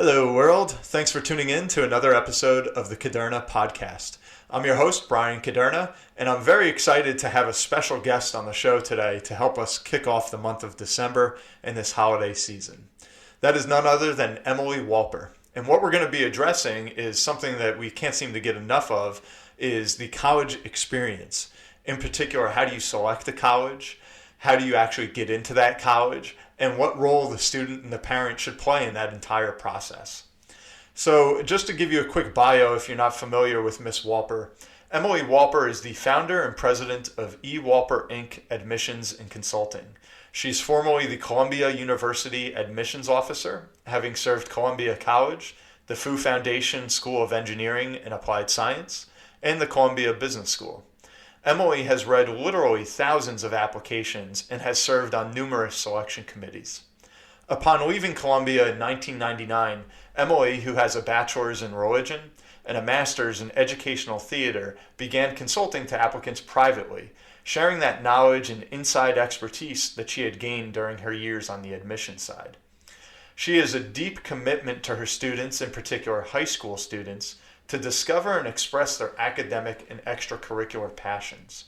Hello, world. Thanks for tuning in to another episode of the Caderna podcast. I'm your host, Brian Caderna, and I'm very excited to have a special guest on the show today to help us kick off the month of December and this holiday season. That is none other than Emily Wolper. And what we're going to be addressing is something that we can't seem to get enough of, is the college experience. In particular, how do you select a college? How do you actually get into that college? And what role the student and the parent should play in that entire process. So just to give you a quick bio if you're not familiar with Miss Wolper, Emily Wolper is the founder and president of Wolper Inc. Admissions and Consulting. She's formerly the Columbia University Admissions Officer, having served Columbia College, the Fu Foundation School of Engineering and Applied Science, and the Columbia Business School. Emily has read literally thousands of applications and has served on numerous selection committees. Upon leaving Columbia in 1999, Emily, who has a bachelor's in religion and a master's in educational theater, began consulting to applicants privately, sharing that knowledge and inside expertise that she had gained during her years on the admission side. She has a deep commitment to her students, in particular high school students, to discover and express their academic and extracurricular passions.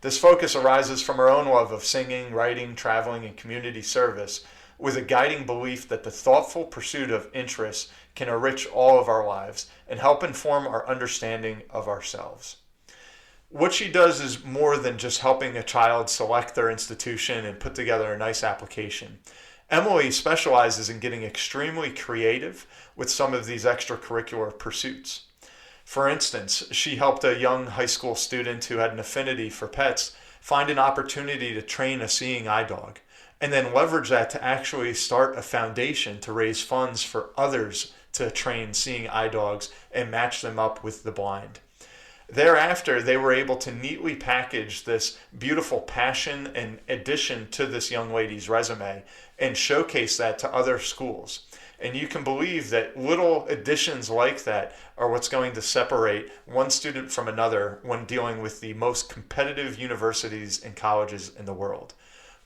This focus arises from her own love of singing, writing, traveling, and community service, with a guiding belief that the thoughtful pursuit of interests can enrich all of our lives and help inform our understanding of ourselves. What she does is more than just helping a child select their institution and put together a nice application. Emily specializes in getting extremely creative with some of these extracurricular pursuits. For instance, she helped a young high school student who had an affinity for pets find an opportunity to train a seeing eye dog, and then leverage that to actually start a foundation to raise funds for others to train seeing eye dogs and match them up with the blind. Thereafter, they were able to neatly package this beautiful passion and addition to this young lady's resume and showcase that to other schools. And you can believe that little additions like that are what's going to separate one student from another when dealing with the most competitive universities and colleges in the world.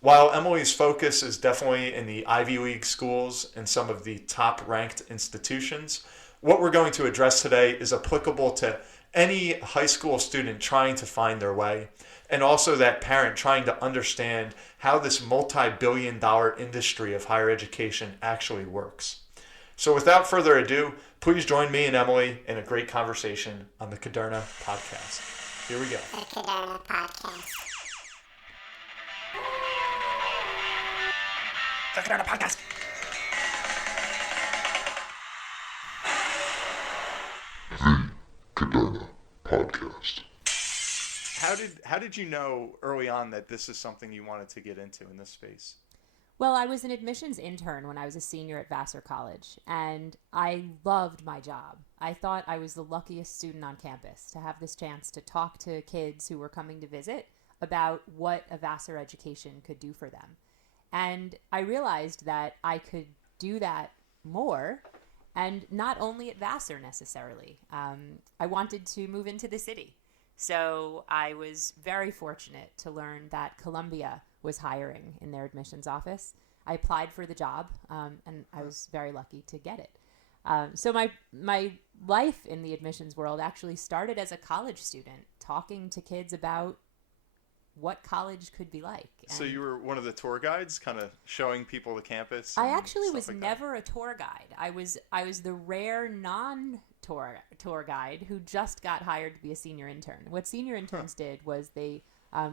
While Emily's focus is definitely in the Ivy League schools and some of the top-ranked institutions, what we're going to address today is applicable to any high school student trying to find their way, and also that parent trying to understand how this multi-billion-dollar industry of higher education actually works. So without further ado, please join me and Emily in a great conversation on the Caderna podcast. Here we go. The Caderna Podcast. The Caderna podcast. The Caderna Podcast. How did you know early on that this is something you wanted to get into in this space? Well, I was an admissions intern when I was a senior at Vassar College, and I loved my job. I thought I was the luckiest student on campus to have this chance to talk to kids who were coming to visit about what a Vassar education could do for them. And I realized that I could do that more, and not only at Vassar necessarily. I wanted to move into the city. So I was very fortunate to learn that Columbia was hiring in their admissions office. I applied for the job, and I was very lucky to get it. So my life in the admissions world actually started as a college student, talking to kids about what college could be like. So you were one of the tour guides, kind of showing people the campus? I actually was like never a tour guide. I was the rare non-tour guide who just got hired to be a senior intern. What senior interns did was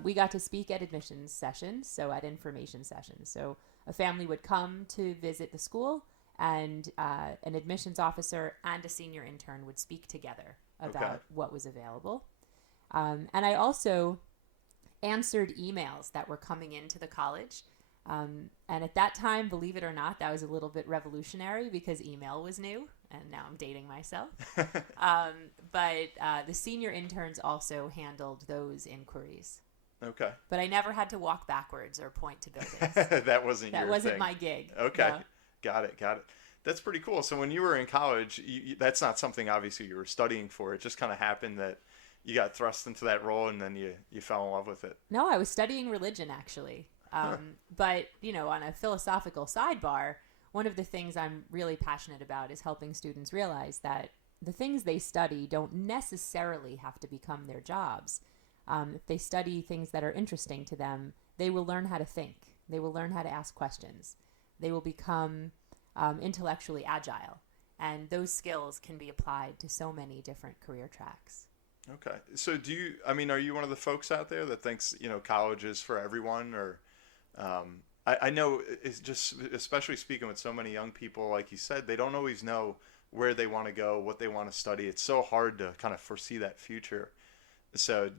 we got to speak at admissions sessions, so at information sessions. So a family would come to visit the school, and an admissions officer and a senior intern would speak together about what was available. And I also answered emails that were coming into the college. And at that time, believe it or not, that was a little bit revolutionary because email was new, and now I'm dating myself. But the senior interns also handled those inquiries. Okay. But I never had to walk backwards or point to buildings. That wasn't my gig. Okay. No. Got it. That's pretty cool. So when you were in college, that's not something obviously you were studying for. It just kind of happened that you got thrust into that role and then you fell in love with it. No, I was studying religion actually. But, on a philosophical sidebar, one of the things I'm really passionate about is helping students realize that the things they study don't necessarily have to become their jobs. If they study things that are interesting to them, they will learn how to think. They will learn how to ask questions. They will become intellectually agile. And those skills can be applied to so many different career tracks. Okay. So are you one of the folks out there that thinks, college is for everyone? Or I know it's just, especially speaking with so many young people, like you said, they don't always know where they want to go, what they want to study. It's so hard to kind of foresee that future. So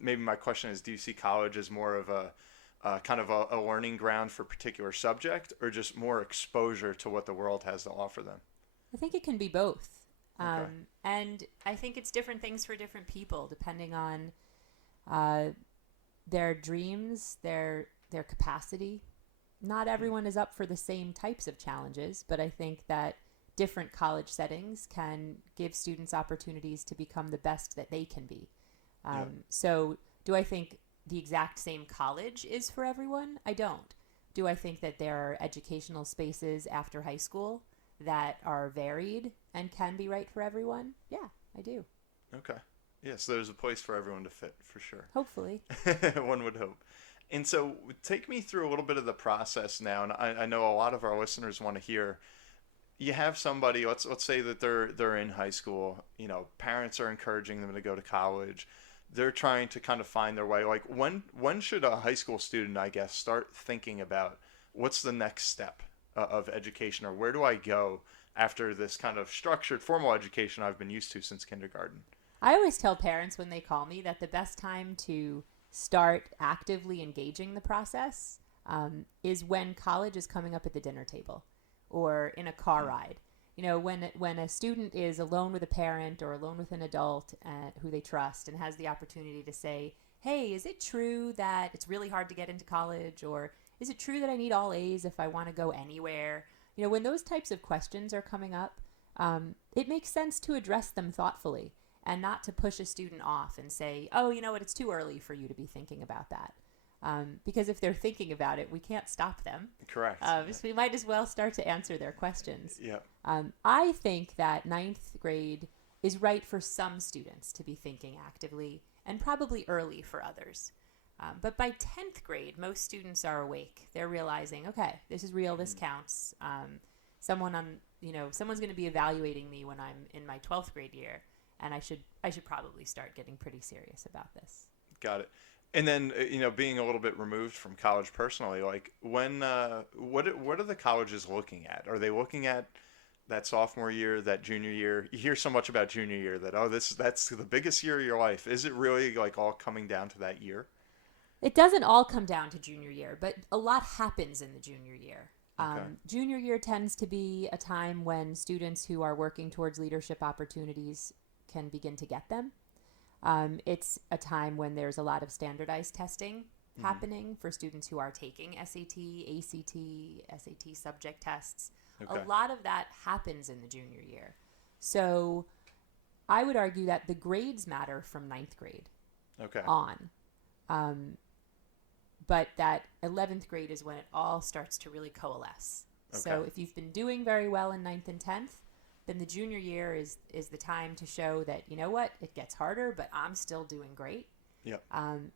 maybe my question is, do you see college as more of a kind of a learning ground for a particular subject, or just more exposure to what the world has to offer them? I think it can be both. Okay. And I think it's different things for different people, depending on their dreams, their capacity. Not everyone is up for the same types of challenges, but I think that different college settings can give students opportunities to become the best that they can be. So do I think the exact same college is for everyone? I don't. Do I think that there are educational spaces after high school that are varied and can be right for everyone? Yeah, I do. Okay. Yeah, so there's a place for everyone to fit, for sure. Hopefully. One would hope. And so take me through a little bit of the process now, and I know a lot of our listeners want to hear. You have somebody, let's say that they're in high school, parents are encouraging them to go to college. They're trying to kind of find their way. Like when should a high school student, I guess, start thinking about what's the next step of education, or where do I go after this kind of structured formal education I've been used to since kindergarten? I always tell parents when they call me that the best time to start actively engaging the process is when college is coming up at the dinner table or in a car ride. When a student is alone with a parent or alone with an adult who they trust and has the opportunity to say, hey, is it true that it's really hard to get into college? Or is it true that I need all A's if I want to go anywhere? When those types of questions are coming up, it makes sense to address them thoughtfully and not to push a student off and say, oh, you know what, it's too early for you to be thinking about that. Because if they're thinking about it, we can't stop them. Correct. So we might as well start to answer their questions. Yeah. I think that ninth grade is right for some students to be thinking actively and probably early for others. But by 10th grade, most students are awake. They're realizing, okay, this is real, this counts. Someone's going to be evaluating me when I'm in my 12th grade year, and I should probably start getting pretty serious about this. Got it. And then, being a little bit removed from college personally, like what are the colleges looking at? Are they looking at that sophomore year, that junior year? You hear so much about junior year that, that's the biggest year of your life. Is it really like all coming down to that year? It doesn't all come down to junior year, but a lot happens in the junior year. Okay. Junior year tends to be a time when students who are working towards leadership opportunities can begin to get them. It's a time when there's a lot of standardized testing happening for students who are taking SAT, ACT, SAT subject tests. Okay. A lot of that happens in the junior year. So I would argue that the grades matter from ninth grade on. But that 11th grade is when it all starts to really coalesce. Okay. So if you've been doing very well in 9th and 10th, then the junior year is the time to show that, you know what, it gets harder, but I'm still doing great. Yep.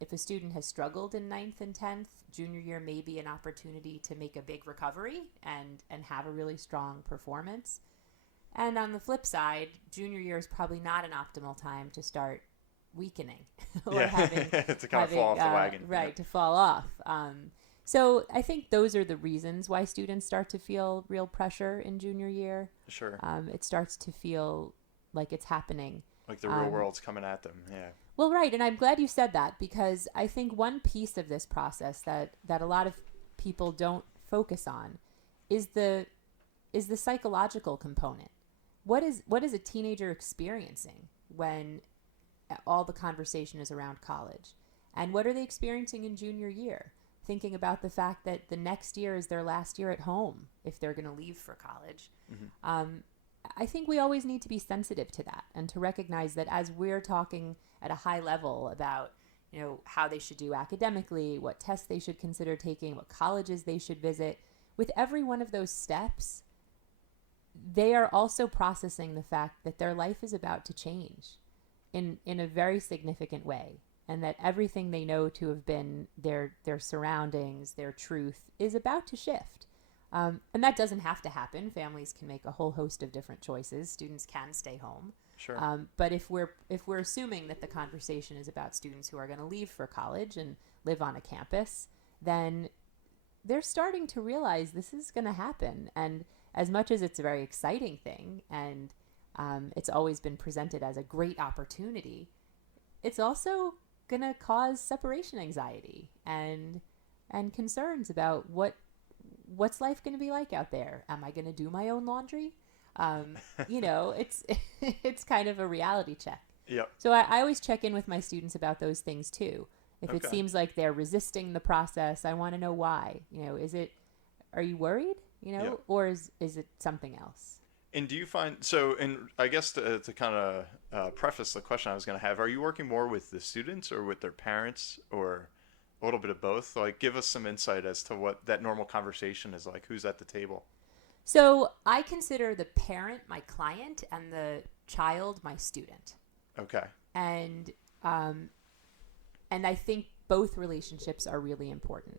If a student has struggled in 9th and 10th, junior year may be an opportunity to make a big recovery and have a really strong performance. And on the flip side, junior year is probably not an optimal time to start weakening or having to kind of fall off the wagon. Right, Yep. to fall off. So I think those are the reasons why students start to feel real pressure in junior year. Sure. It starts to feel like it's happening. Like the real world's coming at them. Yeah. Well, right. And I'm glad you said that, because I think one piece of this process that a lot of people don't focus on is the psychological component. What is a teenager experiencing when all the conversation is around college? And what are they experiencing in junior year? Thinking about the fact that the next year is their last year at home if they're going to leave for college. Mm-hmm. I think we always need to be sensitive to that and to recognize that as we're talking at a high level about, how they should do academically, what tests they should consider taking, what colleges they should visit, with every one of those steps, they are also processing the fact that their life is about to change in a very significant way, and that everything they know to have been their surroundings, their truth, is about to shift. And that doesn't have to happen. Families can make a whole host of different choices. Students can stay home. Sure. But if we're assuming that the conversation is about students who are going to leave for college and live on a campus, then they're starting to realize this is going to happen. And as much as it's a very exciting thing, and it's always been presented as a great opportunity, it's also going to cause separation anxiety and concerns about what's life going to be like out there. Am I going to do my own laundry? It's kind of a reality check. Yep. So I always check in with my students about those things too. If it Okay. seems like they're resisting the process, I want to know why. Are you worried? Yep. Or is it something else? And do you find so? And I guess to kind of preface the question I was going to have, are you working more with the students or with their parents, or a little bit of both? Like, give us some insight as to what that normal conversation is like. Who's at the table? So I consider the parent my client and the child my student. Okay. And I think both relationships are really important.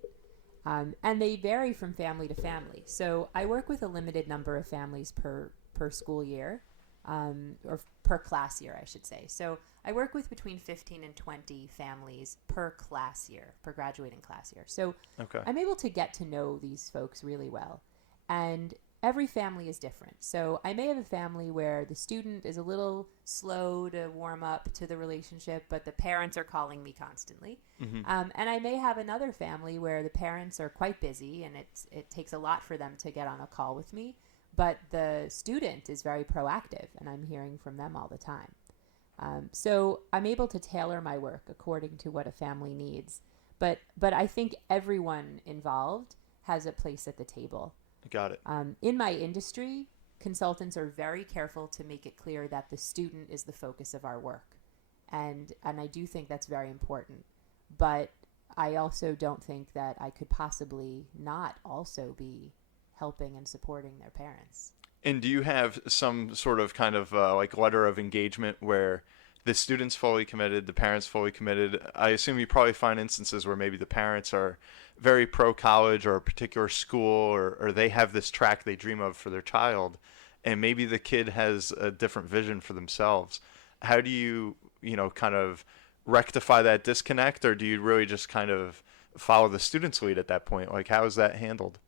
And they vary from family to family. So I work with a limited number of families per school year, or per class year, I should say. So I work with between 15 and 20 families per class year, per graduating class year. So Okay. I'm able to get to know these folks really well. And every family is different. So I may have a family where the student is a little slow to warm up to the relationship, but the parents are calling me constantly. Mm-hmm. And I may have another family where the parents are quite busy and it takes a lot for them to get on a call with me, but the student is very proactive and I'm hearing from them all the time. So I'm able to tailor my work according to what a family needs. But I think everyone involved has a place at the table. Got it. In my industry, consultants are very careful to make it clear that the student is the focus of our work. And I do think that's very important. But I also don't think that I could possibly not also be helping and supporting their parents. And do you have some sort of kind of like letter of engagement where the student's fully committed, the parents fully committed? I assume you probably find instances where maybe the parents are very pro-college or a particular school, or they have this track they dream of for their child, and maybe the kid has a different vision for themselves. How do you, kind of rectify that disconnect, or do you really just kind of follow the student's lead at that point? Like, how is that handled?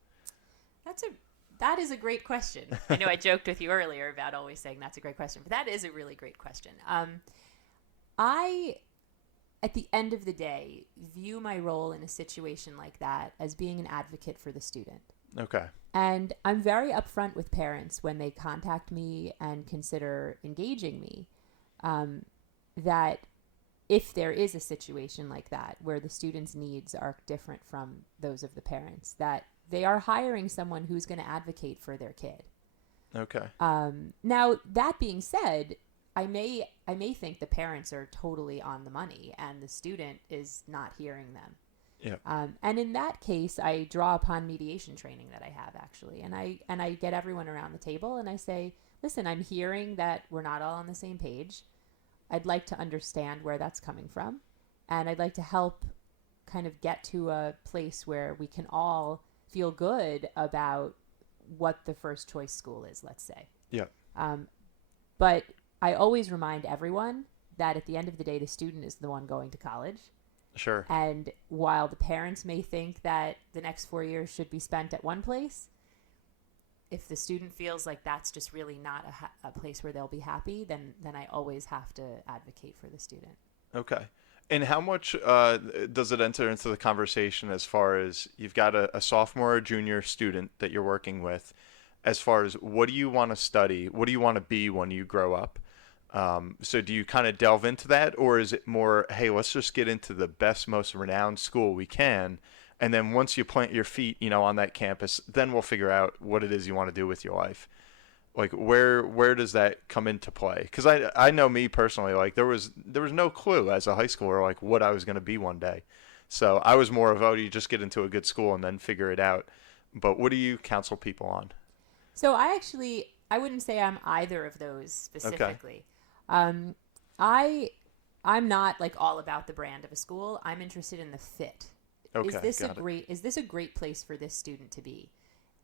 That is a great question. I know I joked with you earlier about always saying that's a great question, but that is a really great question. I, at the end of the day, view my role in a situation like that as being an advocate for the student. Okay. And I'm very upfront with parents when they contact me and consider engaging me, that if there is a situation like that where the student's needs are different from those of the parents, that they are hiring someone who's going to advocate for their kid. Okay. Now, that being said, I may think the parents are totally on the money and the student is not hearing them. Yeah. And in that case, I draw upon mediation training that I have actually, and I get everyone around the table and I say, listen, I'm hearing that we're not all on the same page. I'd like to understand where that's coming from, and I'd like to help kind of get to a place where we can all feel good about what the first choice school is, let's say. Yeah. But I always remind everyone that at the end of the day, the student is the one going to college. Sure. And while the parents may think that the next 4 years should be spent at one place, if the student feels like that's just really not a place where they'll be happy, then I always have to advocate for the student. Okay. And how much does it enter into the conversation as far as you've got a sophomore or junior student that you're working with, as far as what do you want to study? What do you want to be when you grow up? So do you kind of delve into that, or is it more, hey, let's just get into the best, most renowned school we can, and then once you plant your feet, on that campus, then we'll figure out what it is you want to do with your life? Like, where does that come into play? Because I know me personally, like there was no clue as a high schooler like what I was going to be one day. So I was more of, you just get into a good school and then figure it out. but what do you counsel people on? So I wouldn't say I'm either of those specifically. I'm not like all about the brand of a school. I'm interested in the fit. Okay, Is this a great place for this student to be?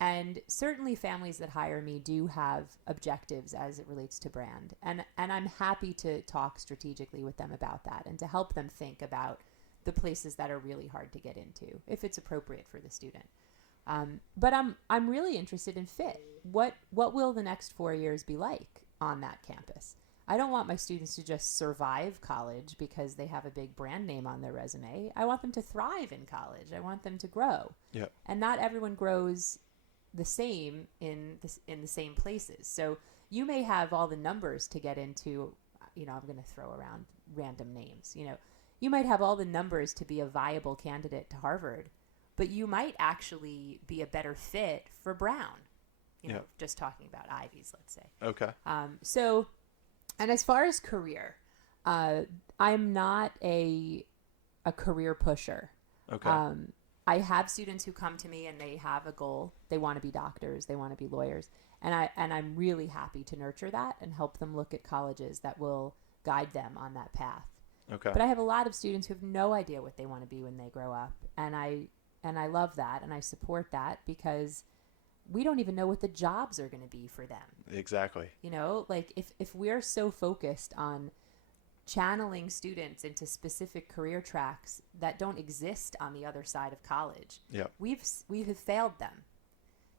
And certainly families that hire me do have objectives as it relates to brand. And I'm happy to talk strategically with them about that and to help them think about the places that are really hard to get into, if it's appropriate for the student. But I'm really interested in fit. What will the next 4 years be like on that campus? I don't want my students to just survive college because they have a big brand name on their resume. I want them to thrive in college. I want them to grow. Yep. And not everyone grows the same in the same places. So you may have all the numbers to get into, I'm going to throw around random names. You might have all the numbers to be a viable candidate to Harvard, but you might actually be a better fit for Brown. Just talking about Ivies, let's say. Okay. And as far as career, I'm not a career pusher. Okay. I have students who come to me and they have a goal. They want to be doctors. They want to be lawyers. And I'm really happy to nurture that and help them look at colleges that will guide them on that path. Okay. But I have a lot of students who have no idea what they want to be when they grow up. And I love that and I support that because we don't even know what the jobs are going to be for them. Exactly. Like if we're so focused on channeling students into specific career tracks that don't exist on the other side of college, we have failed them.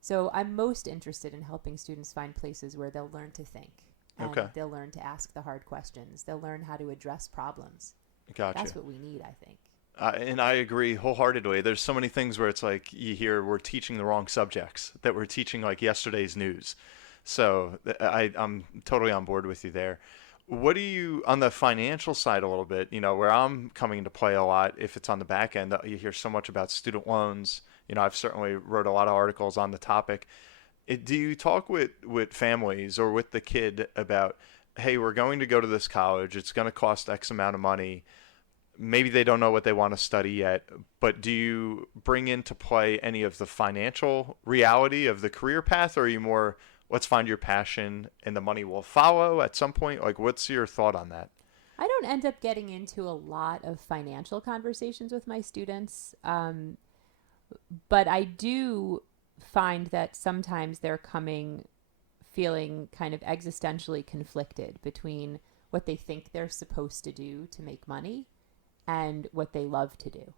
So I'm most interested in helping students find places where they'll learn to think. And they'll learn to ask the hard questions. They'll learn how to address problems. Gotcha. That's what we need, I think. And I agree wholeheartedly. There's so many things where it's like you hear we're teaching the wrong subjects, that we're teaching like yesterday's news. So I'm totally on board with you there. What do you, on the financial side a little bit, where I'm coming into play a lot, if it's on the back end, you hear so much about student loans. I've certainly wrote a lot of articles on the topic. Do you talk with families or with the kid about, hey, we're going to go to this college. It's going to cost X amount of money. Maybe they don't know what they want to study yet, but do you bring into play any of the financial reality of the career path, or are you more, let's find your passion and the money will follow at some point? Like, what's your thought on that? I don't end up getting into a lot of financial conversations with my students, but I do find that sometimes they're coming feeling kind of existentially conflicted between what they think they're supposed to do to make money and what they love to do.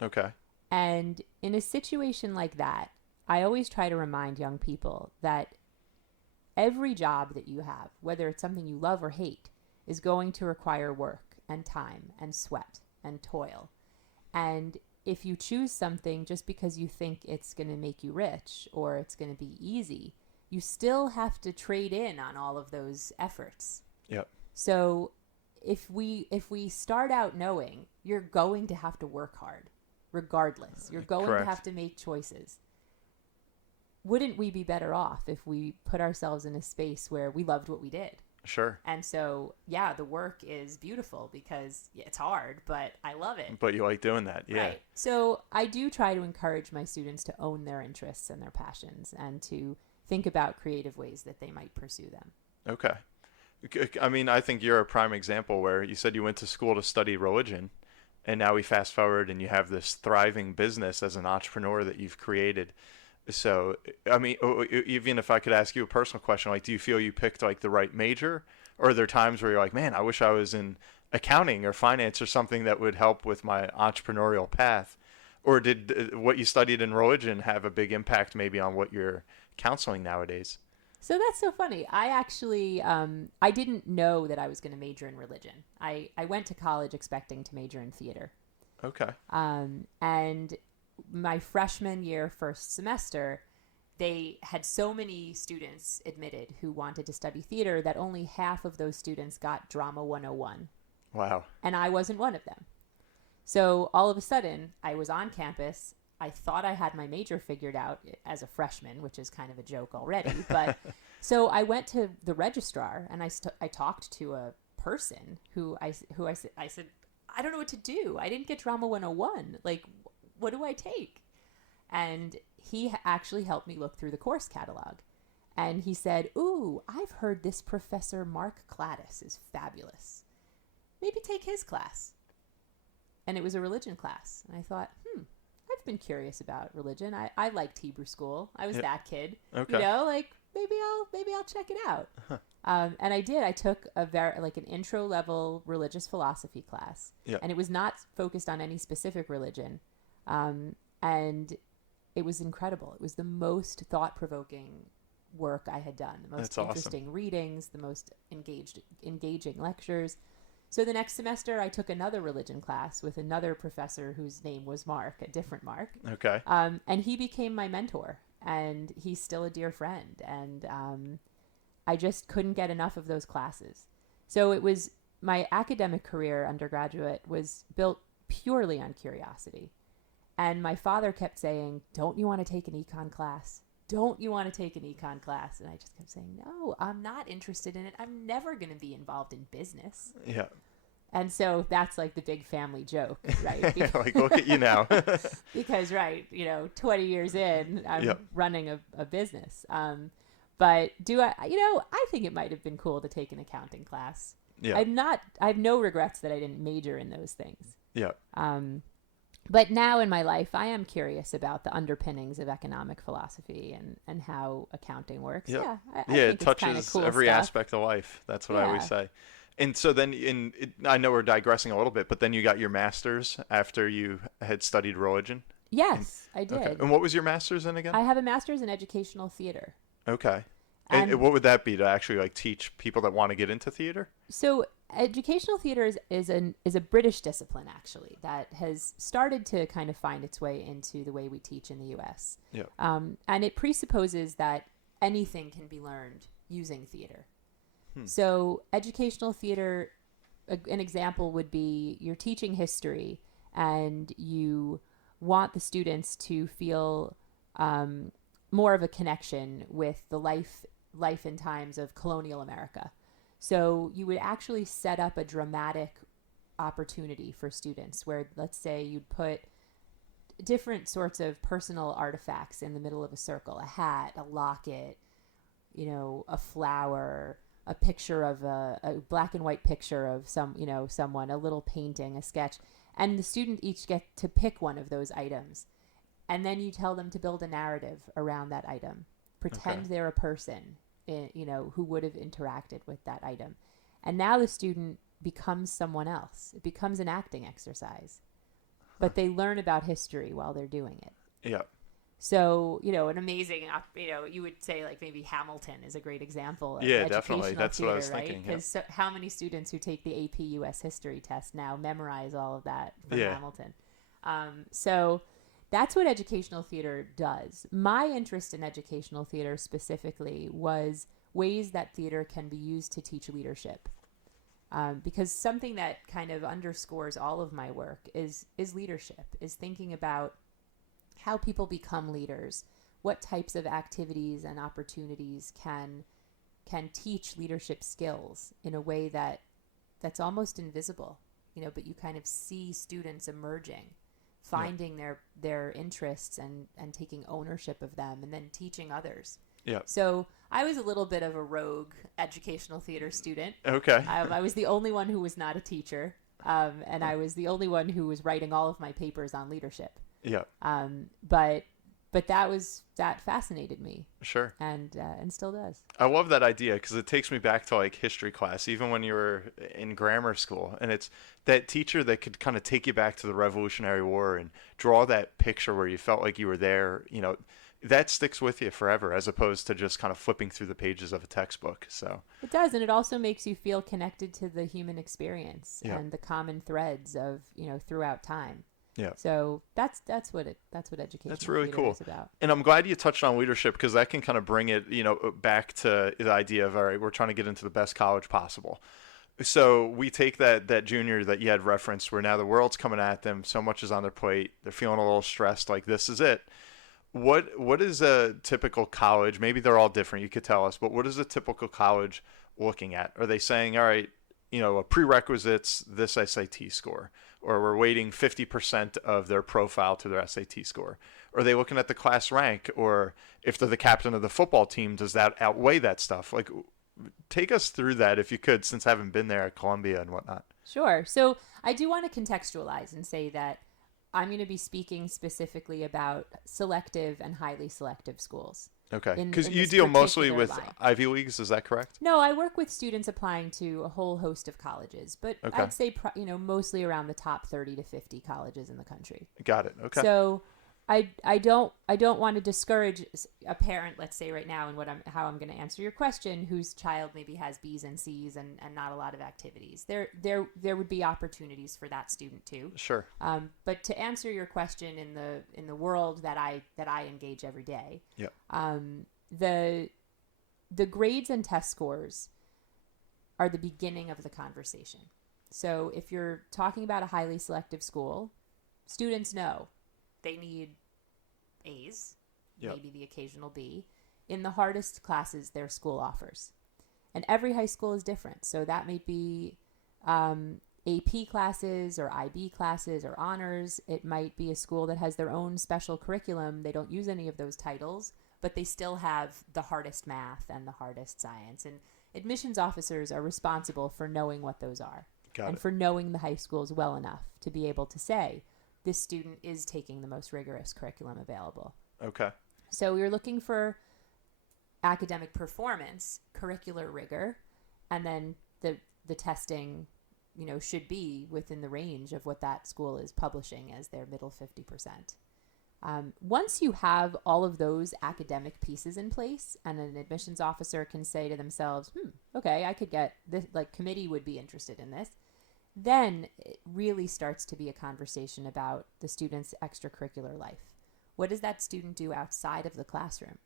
Okay. And in a situation like that, I always try to remind young people that every job that you have, whether it's something you love or hate, is going to require work and time and sweat and toil. And if you choose something just because you think it's going to make you rich or it's going to be easy, you still have to trade in on all of those efforts. Yep. So if we start out knowing you're going to have to work hard, regardless, you're going Correct. to have to make choices, wouldn't we be better off if we put ourselves in a space where we loved what we did? Sure. And so, the work is beautiful because it's hard, but I love it. But you like doing that, yeah. Right. So I do try to encourage my students to own their interests and their passions and to think about creative ways that they might pursue them. Okay. I mean, I think you're a prime example where you said you went to school to study religion, and now we fast forward and you have this thriving business as an entrepreneur that you've created. So, I mean, even if I could ask you a personal question, like, do you feel you picked like the right major, or are there times where you're like, man, I wish I was in accounting or finance or something that would help with my entrepreneurial path? Or did what you studied in religion have a big impact maybe on what you're counseling nowadays? So that's so funny. I actually, I didn't know that I was going to major in religion. I went to college expecting to major in theater. Okay. And my freshman year, first semester, they had so many students admitted who wanted to study theater that only half of those students got Drama 101. Wow. And I wasn't one of them. So all of a sudden, I was on campus. I thought I had my major figured out as a freshman, which is kind of a joke already. But so I went to the registrar and I talked to a person who I said, I don't know what to do. I didn't get Drama 101. Like, what do I take? And he actually helped me look through the course catalog. And he said, "Ooh, I've heard this Professor Mark Cladis is fabulous. Maybe take his class." And it was a religion class. And I thought, I've been curious about religion. I liked Hebrew school. I was that kid. Okay. You know, like maybe I'll check it out. And I did. I took an intro level religious philosophy class. Yeah. And it was not focused on any specific religion. And it was incredible. It was the most thought-provoking work I had done. The most interesting readings, the most engaging lectures. So the next semester, I took another religion class with another professor whose name was Mark, a different Mark. Okay. And he became my mentor, and he's still a dear friend. And I just couldn't get enough of those classes. So it was my academic career, undergraduate, was built purely on curiosity. And my father kept saying, "Don't you want to take an econ class? Don't you want to take an econ class?" And I just kept saying, "No, I'm not interested in it. I'm never going to be involved in business." Yeah. And so that's like the big family joke, right? Like, look at you now. Because, right, 20 years in, I'm running a business. But I think it might have been cool to take an accounting class. Yeah. I have no regrets that I didn't major in those things. Yeah. But now in my life, I am curious about the underpinnings of economic philosophy and how accounting works. Yep. Yeah. I Yeah, think it touches it's cool every stuff. aspect of life. That's what I always say. And so then I know we're digressing a little bit, but then you got your master's after you had studied religion? Yes, I did. Okay. And what was your master's in again? I have a master's in educational theater. Okay. And what would that be, to actually like teach people that want to get into theater? So educational theater is a British discipline, actually, that has started to kind of find its way into the way we teach in the U.S. Yeah. And it presupposes that anything can be learned using theater. So educational theater, an example would be you're teaching history and you want the students to feel more of a connection with the life and times of colonial America. So you would actually set up a dramatic opportunity for students where, let's say, you'd put different sorts of personal artifacts in the middle of a circle: a hat, a locket, a flower, a picture of a black and white picture of someone, a little painting, a sketch. And the student each get to pick one of those items. And then you tell them to build a narrative around that item. Pretend they're a person, who would have interacted with that item. And now the student becomes someone else. It becomes an acting exercise. But they learn about history while they're doing it. Yeah. So, an amazing, you would say like maybe Hamilton is a great example of definitely. That's theater, what I was right? thinking. Because how many students who take the AP US history test now memorize all of that from Hamilton? So that's what educational theater does. My interest in educational theater specifically was ways that theater can be used to teach leadership. Because something that kind of underscores all of my work is leadership, is thinking about how people become leaders, what types of activities and opportunities can teach leadership skills in a way that's almost invisible, but you kind of see students emerging, finding their interests and taking ownership of them and then teaching others. Yeah. So I was a little bit of a rogue educational theater student. Okay. I was the only one who was not a teacher, and I was the only one who was writing all of my papers on leadership. Yeah. But that fascinated me. Sure. And still does. I love that idea because it takes me back to like history class, even when you were in grammar school, and it's that teacher that could kind of take you back to the Revolutionary War and draw that picture where you felt like you were there. That sticks with you forever, as opposed to just kind of flipping through the pages of a textbook. So it does, and it also makes you feel connected to the human experience and the common threads of throughout time. Yeah. So that's what education. That's really cool. Is about. And I'm glad you touched on leadership because that can kind of bring it, back to the idea of, all right, we're trying to get into the best college possible. So we take that junior that you had referenced where now the world's coming at them, so much is on their plate, they're feeling a little stressed, like this is it. What is a typical college? Maybe they're all different, you could tell us, but what is a typical college looking at? Are they saying, all right, a prerequisites, this SAT score? or we're weighting 50% of their profile to their SAT score? Or are they looking at the class rank? Or if they're the captain of the football team, does that outweigh that stuff? Like, take us through that if you could, since I haven't been there at Columbia and whatnot. Sure. So I do want to contextualize and say that I'm going to be speaking specifically about selective and highly selective schools. Okay. in Because you this deal mostly particular with line. Ivy Leagues, is that correct? No, I work with students applying to a whole host of colleges, but Okay. I'd say mostly around the top 30 to 50 colleges in the country. Got it. Okay. So I don't want to discourage a parent, let's say right now, and how I'm going to answer your question, whose child maybe has B's and C's and not a lot of activities. There would be opportunities for that student too. Sure. But to answer your question in the world that I engage every day, Yep. The grades and test scores are the beginning of the conversation. So if you're talking about a highly selective school, students know they need A's, Yep. maybe the occasional B, in the hardest classes their school offers. And every high school is different. So that may be AP classes or IB classes or honors. It might be a school that has their own special curriculum. They don't use any of those titles, but they still have the hardest math and the hardest science. And admissions officers are responsible for knowing what those are. Got it. For knowing the high schools well enough to be able to say, this student is taking the most rigorous curriculum available. Okay. So you're looking for academic performance, curricular rigor, and then the testing, should be within the range of what that school is publishing as their middle 50%. Once you have all of those academic pieces in place, and an admissions officer can say to themselves, okay, I could get this, like committee would be interested in this, then it really starts to be a conversation about the student's extracurricular life. What does that student do outside of the classroom?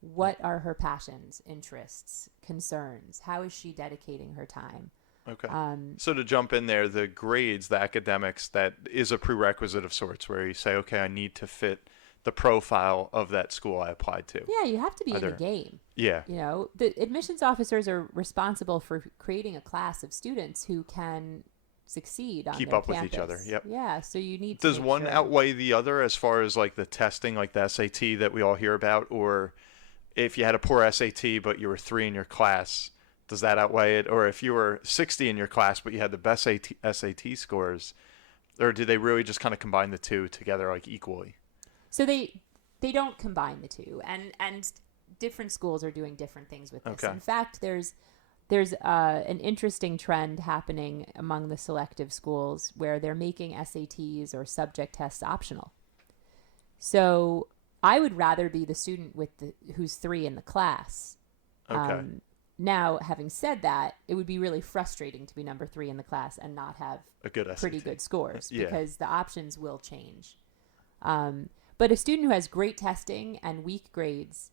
What are her passions, interests, concerns? How is she dedicating her time? Okay. So to jump in there, the grades, the academics, that is a prerequisite of sorts where you say, okay, I need to fit the profile of that school I applied to. Yeah, you have to be in the game. Yeah. The admissions officers are responsible for creating a class of students who can succeed on Keep their up with each campus. other. Yep. Yeah, so you need to Does make one sure. outweigh the other as far as like the testing, like the SAT that we all hear about? Or if you had a poor SAT but you were 3 in your class, does that outweigh it? Or if you were 60 in your class but you had the best SAT scores, or do they really just kind of combine the two together like equally? So they don't combine the two, and different schools are doing different things with this. Okay. In fact, there's an interesting trend happening among the selective schools where they're making SATs or subject tests optional. So I would rather be the student who's 3 in the class. Okay. Now, having said that, it would be really frustrating to be number 3 in the class and not have A good SAT. pretty good scores Yeah. because the options will change. But a student who has great testing and weak grades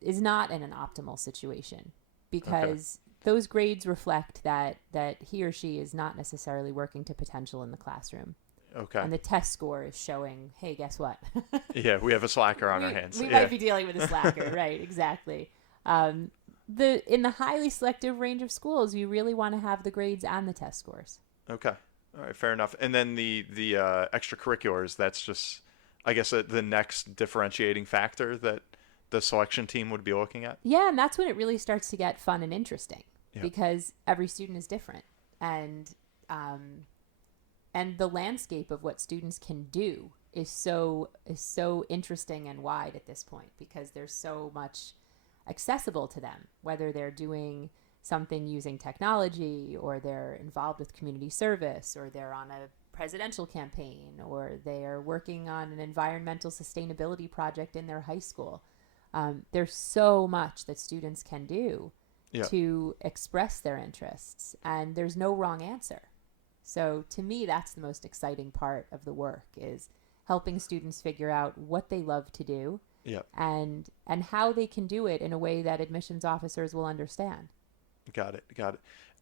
is not in an optimal situation because those grades reflect that he or she is not necessarily working to potential in the classroom. Okay. And the test score is showing, hey, guess what? Yeah, we have a slacker on our hands. We Yeah. might be dealing with a slacker, right? Exactly. In the highly selective range of schools, you really want to have the grades and the test scores. Okay. All right, fair enough. And then the extracurriculars, that's just, I guess, the next differentiating factor that the selection team would be looking at? Yeah, and that's when it really starts to get fun and interesting Yeah. because every student is different. And the landscape of what students can do is so interesting and wide at this point because there's so much accessible to them, whether they're doing something using technology or they're involved with community service or they're on a presidential campaign or they are working on an environmental sustainability project in their high school. There's so much that students can do to express their interests, and there's no wrong answer. So to me, that's the most exciting part of the work is helping students figure out what they love to do and how they can do it in a way that admissions officers will understand. Got it.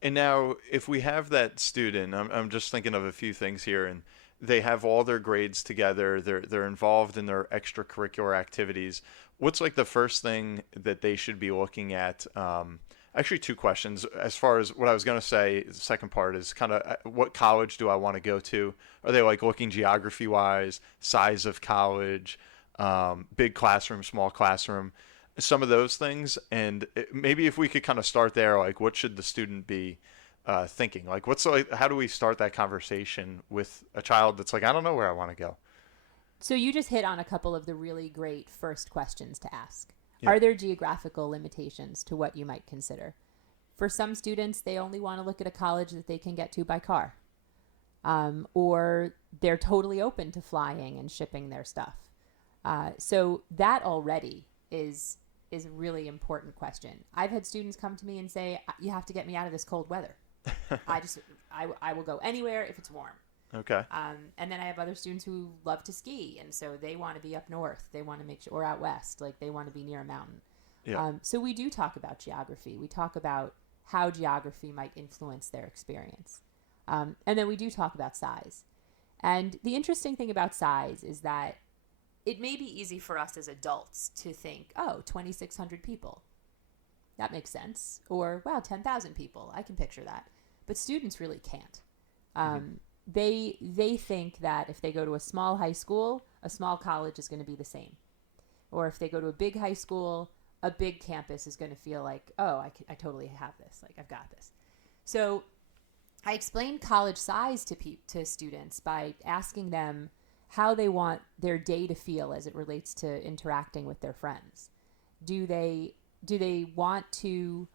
And now, if we have that student, I'm just thinking of a few things here, and they have all their grades together. They're involved in their extracurricular activities. What's like the first thing that they should be looking at? Actually, two questions. As far as what I was going to say, the second part is kind of what college do I want to go to? Are they like looking geography wise, size of college, big classroom, small classroom, some of those things? And maybe if we could kind of start there, like what should the student be thinking? Like, how do we start that conversation with a child that's like, I don't know where I want to go? So you just hit on a couple of the really great first questions to ask. Yeah. Are there geographical limitations to what you might consider? For some students, they only want to look at a college that they can get to by car. Or they're totally open to flying and shipping their stuff. So that already is a really important question. I've had students come to me and say, you have to get me out of this cold weather. I will go anywhere if it's warm. Okay. And then I have other students who love to ski, and so they want to be up north. They want to make sure, or out west, like they want to be near a mountain. Yeah. So we do talk about geography. We talk about how geography might influence their experience. And then we do talk about size. And the interesting thing about size is that it may be easy for us as adults to think, 2,600 people. That makes sense. Or, wow, 10,000 people. I can picture that. But students really can't. They think that if they go to a small high school, a small college is going to be the same. Or if they go to a big high school, a big campus is going to feel like, I totally have this. Like, I've got this. So I explain college size to students by asking them how they want their day to feel as it relates to interacting with their friends. Do they want to,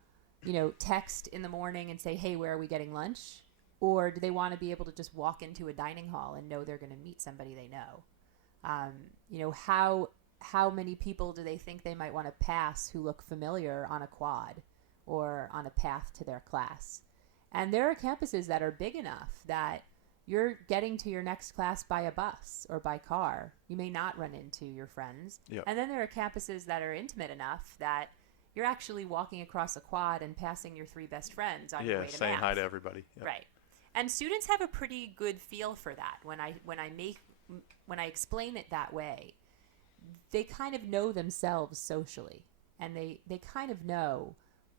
text in the morning and say, hey, where are we getting lunch? Or do they want to be able to just walk into a dining hall and know they're going to meet somebody they know? How many people do they think they might want to pass who look familiar on a quad or on a path to their class? And there are campuses that are big enough that you're getting to your next class by a bus or by car. You may not run into your friends. Yep. And then there are campuses that are intimate enough that you're actually walking across a quad and passing your three best friends on your way to saying math. hi to everybody. Yep. Right. And students have a pretty good feel for that. When I explain it that way, they kind of know themselves socially, and they kind of know,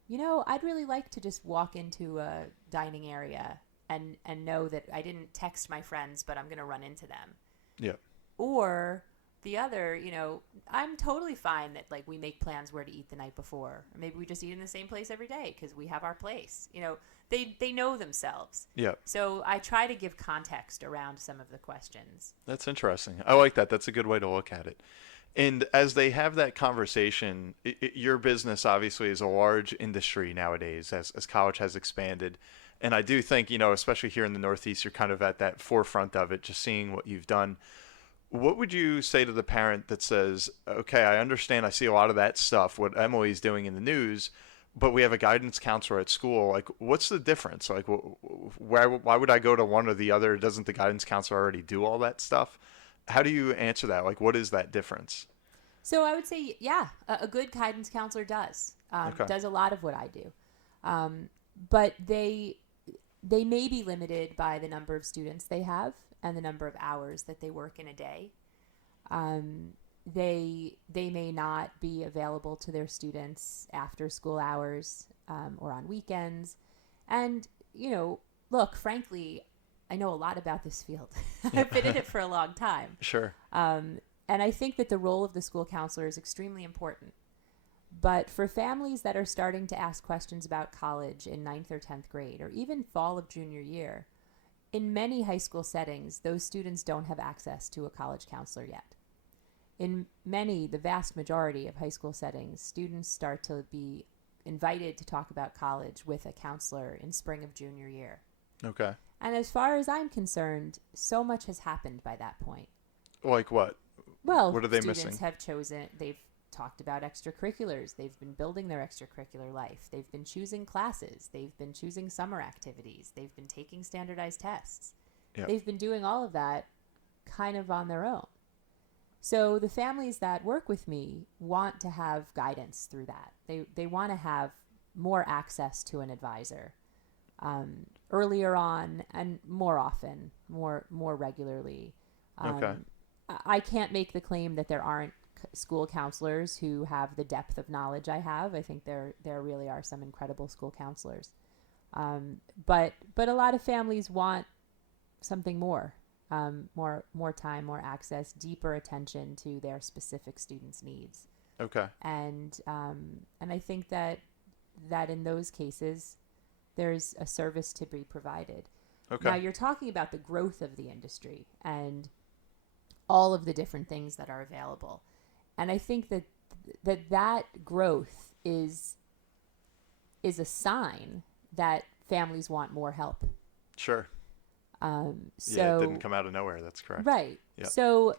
I'd really like to just walk into a dining area and know that I didn't text my friends, but I'm going to run into them. Yeah. Or the other, I'm totally fine that like we make plans where to eat the night before, or maybe we just eat in the same place every day because we have our place. They know themselves. Yeah. So I try to give context around some of the questions. That's interesting. I like that. That's a good way to look at it. And as they have that conversation, your business obviously is a large industry nowadays as college has expanded. And I do think, especially here in the Northeast, you're kind of at that forefront of it, just seeing what you've done. What would you say to the parent that says, okay, I understand, I see a lot of that stuff, what Emily's doing in the news, but we have a guidance counselor at school. Like, what's the difference? Like, why would I go to one or the other? Doesn't the guidance counselor already do all that stuff? How do you answer that? Like, what is that difference? So I would say, a good guidance counselor does a lot of what I do. But they may be limited by the number of students they have and the number of hours that they work in a day. They may not be available to their students after school hours or on weekends. And, look, frankly, I know a lot about this field. I've been in it for a long time. Sure. And I think that the role of the school counselor is extremely important. But for families that are starting to ask questions about college in 9th or 10th grade, or even fall of junior year, in many high school settings, those students don't have access to a college counselor yet. In many, the vast majority of high school settings, students start to be invited to talk about college with a counselor in spring of junior year. Okay. And as far as I'm concerned, so much has happened by that point. Like what? Well, what are they students missing? They've talked about extracurriculars. They've been building their extracurricular life. They've been choosing classes. They've been choosing summer activities. They've been taking standardized tests. Yep. They've been doing all of that kind of on their own. So the families that work with me want to have guidance through that. They want to have more access to an advisor earlier on and more often, more regularly. Okay. I can't make the claim that there aren't school counselors who have the depth of knowledge I have. I think there really are some incredible school counselors. But a lot of families want something more, more time, more access, deeper attention to their specific students' needs. Okay. And I think that in those cases, there's a service to be provided. Okay. Now you're talking about the growth of the industry and all of the different things that are available. And I think that growth is a sign that families want more help. Sure. So yeah, it didn't come out of nowhere. That's correct. Right. Yep. So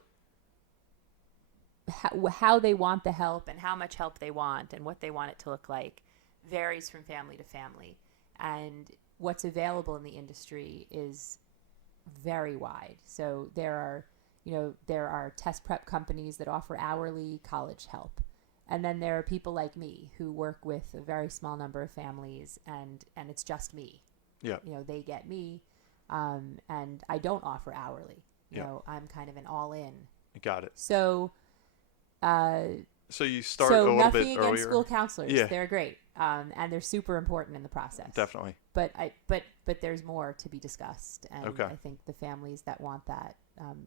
how they want the help and how much help they want and what they want it to look like varies from family to family. And what's available in the industry is very wide. So there are test prep companies that offer hourly college help. And then there are people like me who work with a very small number of families, and it's just me. Yeah. They get me, and I don't offer hourly. I'm kind of an all-in. Got it. So you start a little bit nothing against earlier. school counselors. Yeah. They're great, and they're super important in the process. Definitely. But there's more to be discussed, and Okay. I think the families that want that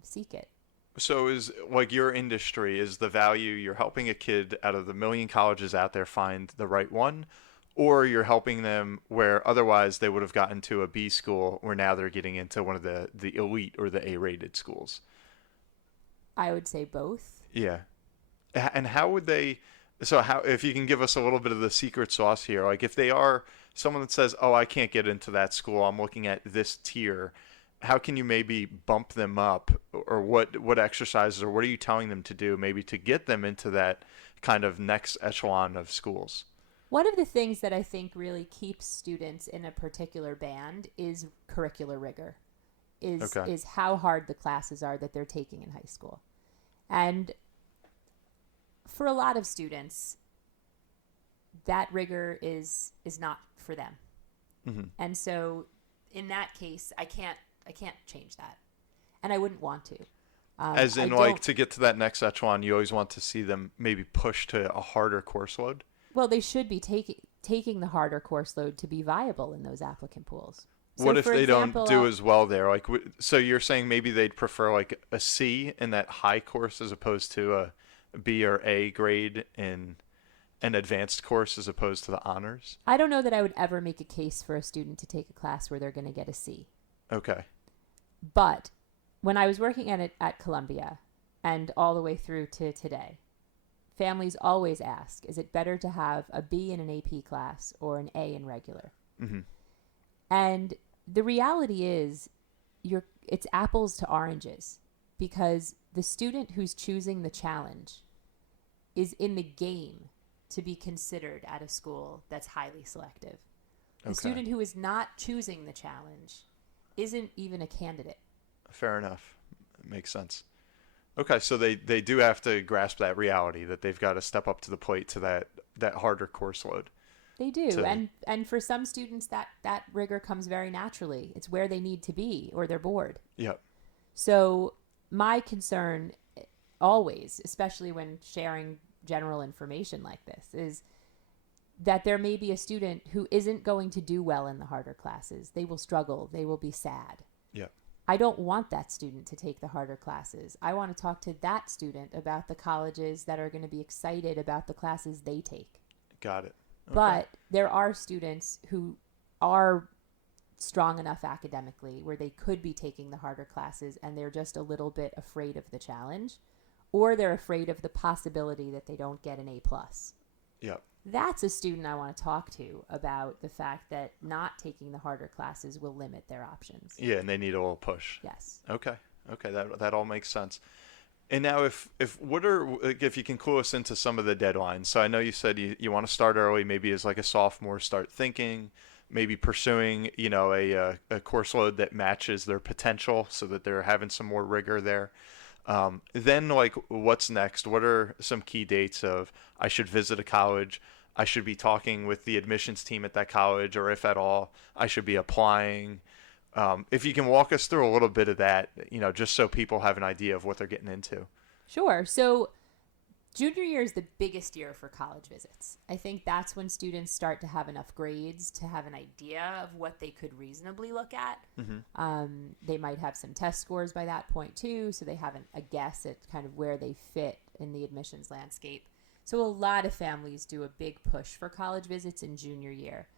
seek it. So is like your industry, is the value you're helping a kid out of the million colleges out there find the right one, or you're helping them where otherwise they would have gotten to a B school where now they're getting into one of the elite or the A-rated schools? I would say both. Yeah. And how would they, so how, if you can give us a little bit of the secret sauce here, like if they are someone that says, oh, I can't get into that school, I'm looking at this tier, how can you maybe bump them up, or what exercises, or what are you telling them to do maybe to get them into that kind of next echelon of schools? One of the things that I think really keeps students in a particular band is curricular rigor, is how hard the classes are that they're taking in high school. And for a lot of students, that rigor is not for them. Mm-hmm. And so in that case, I can't change that. And I wouldn't want to. As in, like, to get to that next echelon, you always want to see them maybe push to a harder course load? Well, they should be taking the harder course load to be viable in those applicant pools. So what if they example, don't do as well there? Like, so you're saying maybe they'd prefer like a C in that high course as opposed to a B or A grade in an advanced course as opposed to the honors? I don't know that I would ever make a case for a student to take a class where they're going to get a C. Okay. But when I was working at Columbia and all the way through to today, families always ask, is it better to have a B in an AP class or an A in regular? Mm-hmm. And the reality is it's apples to oranges, because the student who's choosing the challenge is in the game to be considered at a school that's highly selective. The student who is not choosing the challenge isn't even a candidate. Fair enough. Makes sense. Okay, so they do have to grasp that reality that they've got to step up to the plate to that harder course load. They do. And for some students, that rigor comes very naturally. It's where they need to be, or they're bored. Yep. So my concern always, especially when sharing general information like this, is that there may be a student who isn't going to do well in the harder classes. They will struggle. They will be sad. Yep. I don't want that student to take the harder classes. I want to talk to that student about the colleges that are going to be excited about the classes they take. Got it. Okay. But there are students who are strong enough academically where they could be taking the harder classes, and they're just a little bit afraid of the challenge, or they're afraid of the possibility that they don't get an A+. Yep. That's a student I want to talk to about the fact that not taking the harder classes will limit their options. Yeah, and they need a little push. Yes. Okay, that all makes sense. And now, if you can clue us into some of the deadlines. So I know you said you want to start early, maybe as like a sophomore, start thinking, maybe pursuing a course load that matches their potential, so that they're having some more rigor there. Then, like, what's next? What are some key dates of I should visit a college? I should be talking with the admissions team at that college, or if at all, I should be applying. If you can walk us through a little bit of that, just so people have an idea of what they're getting into. Sure. So Junior year is the biggest year for college visits. I think that's when students start to have enough grades to have an idea of what they could reasonably look at. They might have some test scores by that point too, so they have a guess at kind of where they fit in the admissions landscape. So a lot of families do a big push for college visits in junior year.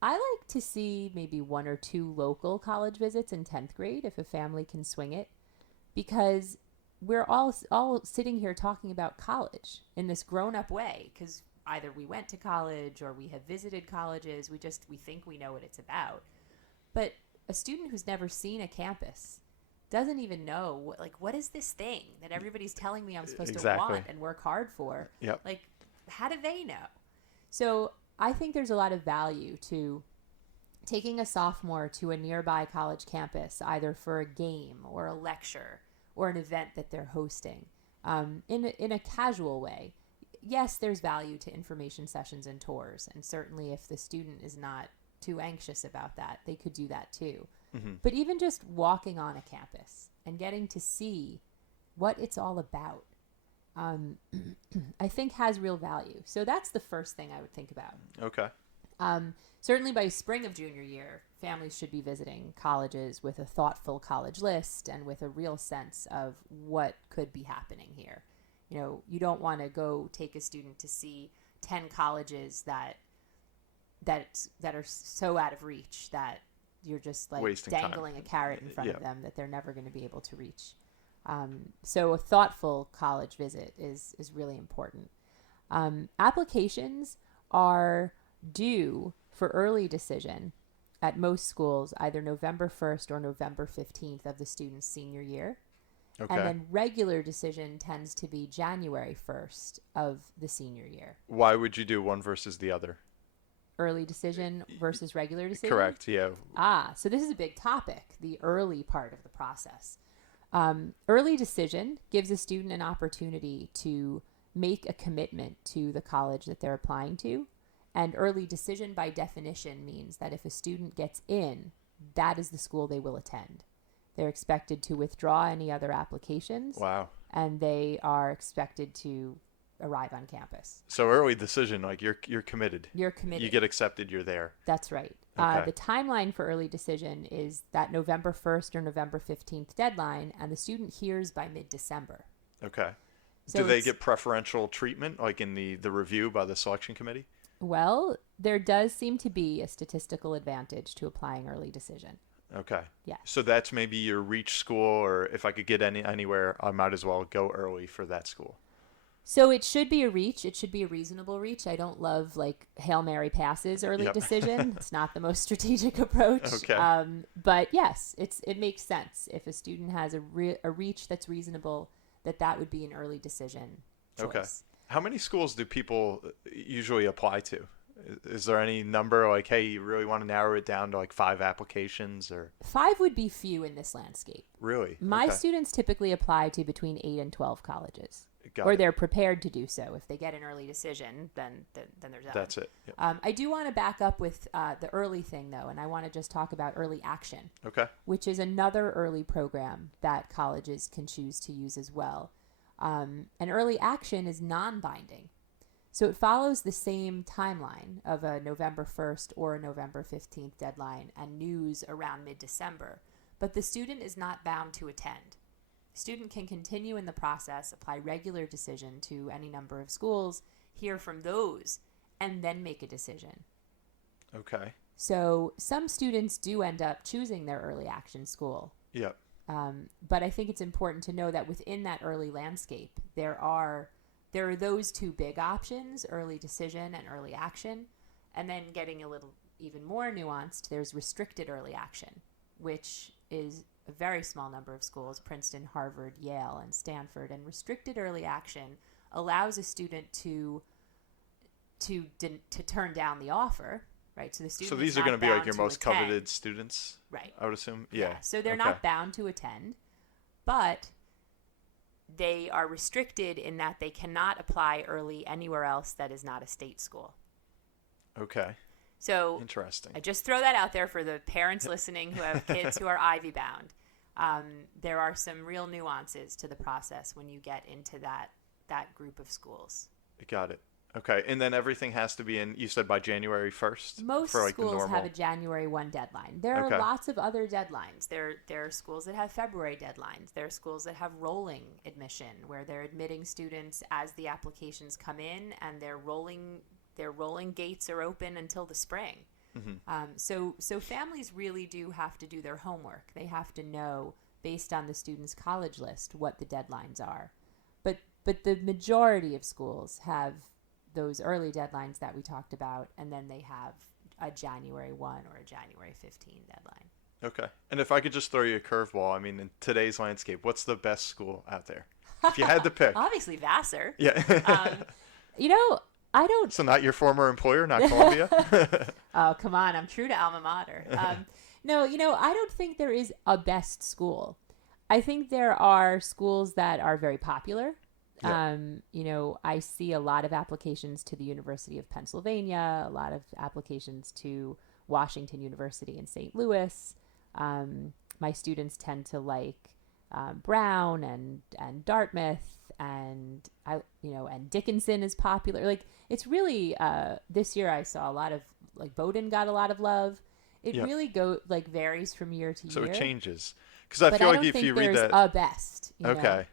I like to see maybe 1 or 2 local college visits in 10th grade if a family can swing it, because we're all sitting here talking about college in this grown-up way, because either we went to college or we have visited colleges. We think we know what it's about. But a student who's never seen a campus doesn't even know, what is this thing that everybody's telling me I'm supposed to want and work hard for? Yep. How do they know? So I think there's a lot of value to taking a sophomore to a nearby college campus, either for a game or a lecture or an event that they're hosting, in a casual way. Yes, there's value to information sessions and tours, and certainly if the student is not too anxious about that, they could do that too. But even just walking on a campus and getting to see what it's all about, I think has real value. So that's the first thing I would think about. Okay. Certainly by spring of junior year, families should be visiting colleges with a thoughtful college list and with a real sense of what could be happening here. You don't want to go take a student to see 10 colleges that are so out of reach that you're just wasting dangling time. a carrot in front of them that they're never going to be able to reach. So a thoughtful college visit is really important. Applications are due for early decision at most schools either November 1st or November 15th of the student's senior year. Okay. And then regular decision tends to be January 1st of the senior year. Why would you do one versus the other? Early decision versus regular decision? Correct, yeah. So this is a big topic, the early part of the process. Early decision gives a student an opportunity to make a commitment to the college that they're applying to. And early decision by definition means that if a student gets in, that is the school they will attend. They're expected to withdraw any other applications. Wow. And they are expected to arrive on campus. So early decision, you're committed. You're committed. You get accepted, you're there. That's right. Okay. The timeline for early decision is that November 1st or November 15th deadline, and the student hears by mid-December. Okay. So do they get preferential treatment, in the review by the selection committee? Well, there does seem to be a statistical advantage to applying early decision. Okay. Yeah. So that's maybe your reach school, or if I could get anywhere, I might as well go early for that school. So it should be a reach. It should be a reasonable reach. I don't love Hail Mary passes early decision. It's not the most strategic approach. Okay. But yes, it makes sense. If a student has a reach that's reasonable, that would be an early decision choice. Okay. How many schools do people usually apply to? Is there any number hey, you really want to narrow it down to 5 applications or? 5 would be few in this landscape. Really? My Okay. students typically apply to between 8 and 12 colleges. Got or it. they're prepared to do so. If they get an early decision, then they're done. That's it. Yep. I do want to back up with the early thing, though, and I want to just talk about early action, Okay. which is another early program that colleges can choose to use as well. And early action is non-binding. So it follows the same timeline of a November 1st or a November 15th deadline and news around mid-December, but the student is not bound to attend. Student can continue in the process, apply regular decision to any number of schools, hear from those, and then make a decision. Okay. So some students do end up choosing their early action school. Yep. But I think it's important to know that within that early landscape, there are those 2 big options, early decision and early action. And then getting a little even more nuanced, there's restricted early action, which is a very small number of schools, Princeton, Harvard, Yale, and Stanford. And restricted early action allows a student to turn down the offer, right? So the student. So these are going to be your most coveted students, right? I would assume. Yeah. So they're not bound to attend, but they are restricted in that they cannot apply early anywhere else that is not a state school. Okay. So interesting. I just throw that out there for the parents listening who have kids who are Ivy bound. There are some real nuances to the process when you get into that that group of schools. Got it. Okay, and then everything has to be in, you said by January 1st? Most for like schools the normal... have a January 1 deadline. There are Okay. lots of other deadlines. There are schools that have February deadlines. There are schools that have rolling admission, where they're admitting students as the applications come in, and their rolling gates are open until the spring. So families really do have to do their homework. They have to know, based on the student's college list, what the deadlines are. But the majority of schools have those early deadlines that we talked about, and then they have a January 1 or a January 15 deadline. Okay. And if I could just throw you a curveball, I mean, in today's landscape, what's the best school out there? If you had to pick. Obviously, Vassar. Yeah. I don't... So not your former employer, not Columbia? Oh, come on. I'm true to alma mater. No, I don't think there is a best school. I think there are schools that are very popular. Yeah. I see a lot of applications to the University of Pennsylvania, a lot of applications to Washington University in St. Louis. My students tend to like Brown and Dartmouth, and and Dickinson is popular. Like, it's really this year I saw a lot of, like, Bowdoin got a lot of love. It really varies from year to year. So it changes. Because I feel like if you read that, a best. Okay.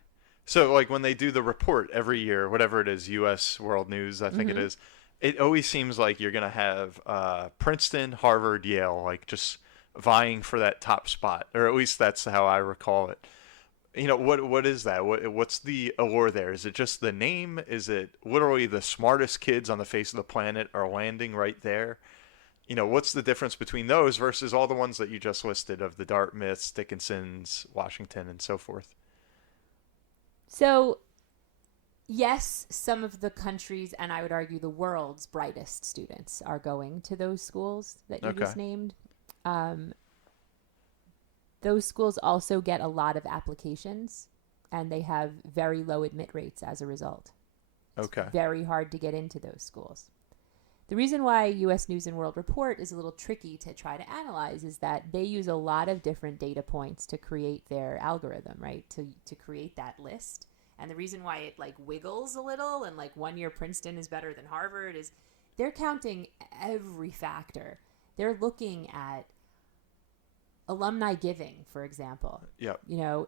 So, like, when they do the report every year, whatever it is, U.S. World News, I think it is, it always seems like you're going to have Princeton, Harvard, Yale, like, just vying for that top spot. Or at least that's how I recall it. What is that? What's the allure there? Is it just the name? Is it literally the smartest kids on the face of the planet are landing right there? What's the difference between those versus all the ones that you just listed of the Dartmouths, Dickinsons, Washington, and so forth? So, yes, some of the country's, and I would argue the world's, brightest students are going to those schools that you just named. Those schools also get a lot of applications, and they have very low admit rates as a result. Okay. It's very hard to get into those schools. The reason why U.S. News and World Report is a little tricky to try to analyze is that they use a lot of different data points to create their algorithm, right? To create that list. And the reason why it, like, wiggles a little, and, like, 1 year Princeton is better than Harvard, is they're counting every factor. They're looking at alumni giving, for example. Yep.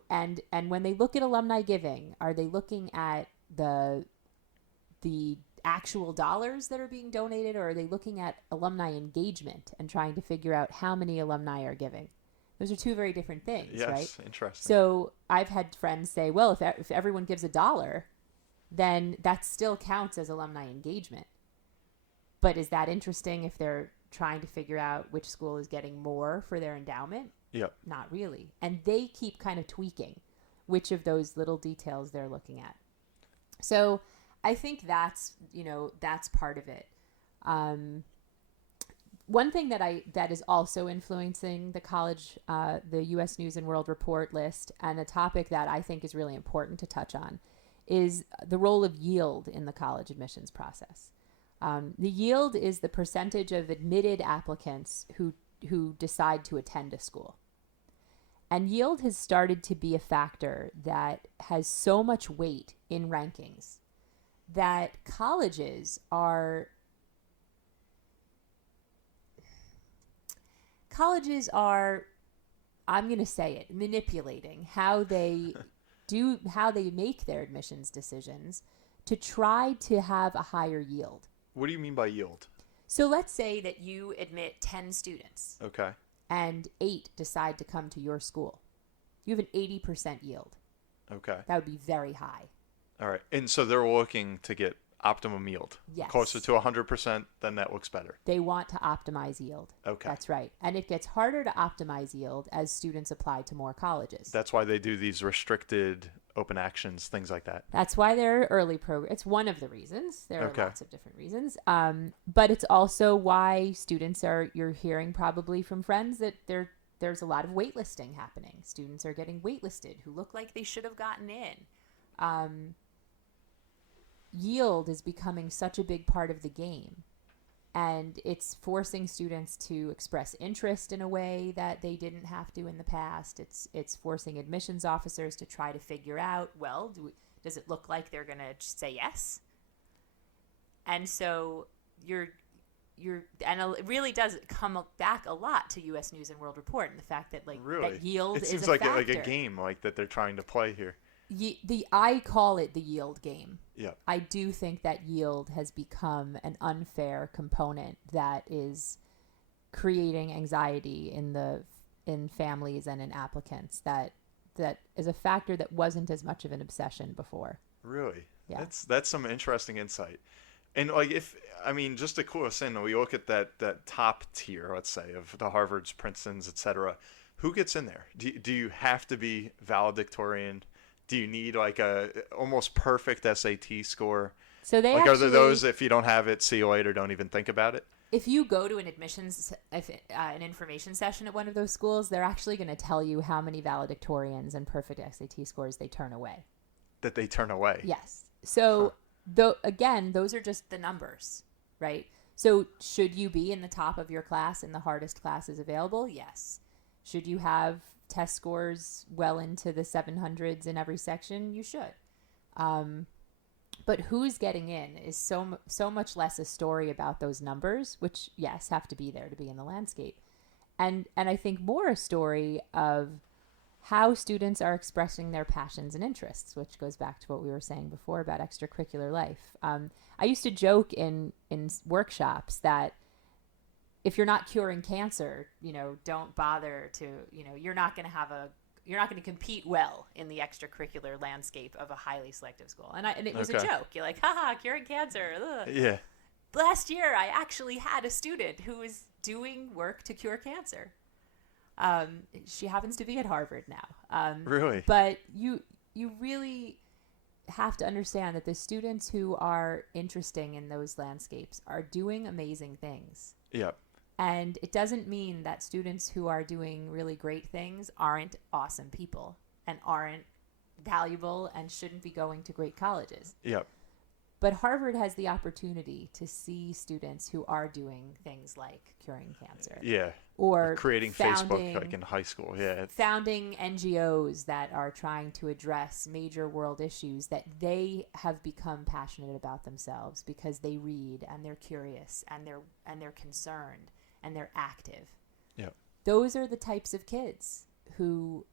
And when they look at alumni giving, are they looking at the actual dollars that are being donated, or are they looking at alumni engagement and trying to figure out how many alumni are giving? Those are two very different things, yes, right? Yes, interesting. So I've had friends say, well, if everyone gives $1, then that still counts as alumni engagement. But is that interesting if they're trying to figure out which school is getting more for their endowment? Yep. Not really. And they keep kind of tweaking which of those little details they're looking at. So I think that's part of it. One thing that is also influencing the U.S. News and World Report list, and a topic that I think is really important to touch on, is the role of yield in the college admissions process. The yield is the percentage of admitted applicants who decide to attend a school. And yield has started to be a factor that has so much weight in rankings that colleges are, I'm going to say it, manipulating how they make their admissions decisions to try to have a higher yield. What do you mean by yield? So let's say that you admit 10 students. Okay. And 8 decide to come to your school. You have an 80% yield. Okay. That would be very high. All right. And so they're looking to get optimum yield. Yes. Closer to 100%, then that looks better. They want to optimize yield. Okay. That's right. And it gets harder to optimize yield as students apply to more colleges. That's why they do these restricted open actions, things like that. That's why there are early programs. It's one of the reasons. There are Okay. lots of different reasons. But it's also why students you're hearing probably from friends that there's a lot of waitlisting happening. Students are getting waitlisted who look like they should have gotten in. Yield is becoming such a big part of the game, and it's forcing students to express interest in a way that they didn't have to in the past. It's forcing admissions officers to try to figure out, well, Does it look like they're going to say yes? And so and it really does come back a lot to U.S. News and World Report, and the fact that that yield is a factor. It seems like a game that they're trying to play here. I call it the yield game. Yeah. I do think that yield has become an unfair component that is creating anxiety in families and in applicants. That is a factor that wasn't as much of an obsession before. Really? Yeah. That's some interesting insight. And just to clue us in, we look at that top tier, let's say, of the Harvards, Princetons, etc. Who gets in there? Do you have to be valedictorian? Do you need a almost perfect SAT score? So they are there those, if you don't have it, see you later, don't even think about it? If you go to an an information session at one of those schools, they're actually going to tell you how many valedictorians and perfect SAT scores they turn away. That they turn away? Yes. So, those are just the numbers, right? So should you be in the top of your class in the hardest classes available? Yes. Should you have test scores well into the 700s in every section? You should. But who's getting in is so much less a story about those numbers, which, yes, have to be there to be in the landscape. And I think more a story of how students are expressing their passions and interests, which goes back to what we were saying before about extracurricular life. I used to joke in workshops that if you're not curing cancer, don't bother to, you're not going to compete well in the extracurricular landscape of a highly selective school. And it was a joke. You're like, haha, curing cancer. Ugh. Yeah. Last year, I actually had a student who was doing work to cure cancer. She happens to be at Harvard now. Really? But you really have to understand that the students who are interesting in those landscapes are doing amazing things. Yep. And it doesn't mean that students who are doing really great things aren't awesome people and aren't valuable and shouldn't be going to great colleges. Yep. But Harvard has the opportunity to see students who are doing things like curing cancer. Yeah. Or creating Facebook in high school. Yeah. Founding NGOs that are trying to address major world issues that they have become passionate about themselves because they read and they're curious and they're concerned and they're active. Yeah. Those are the types of kids who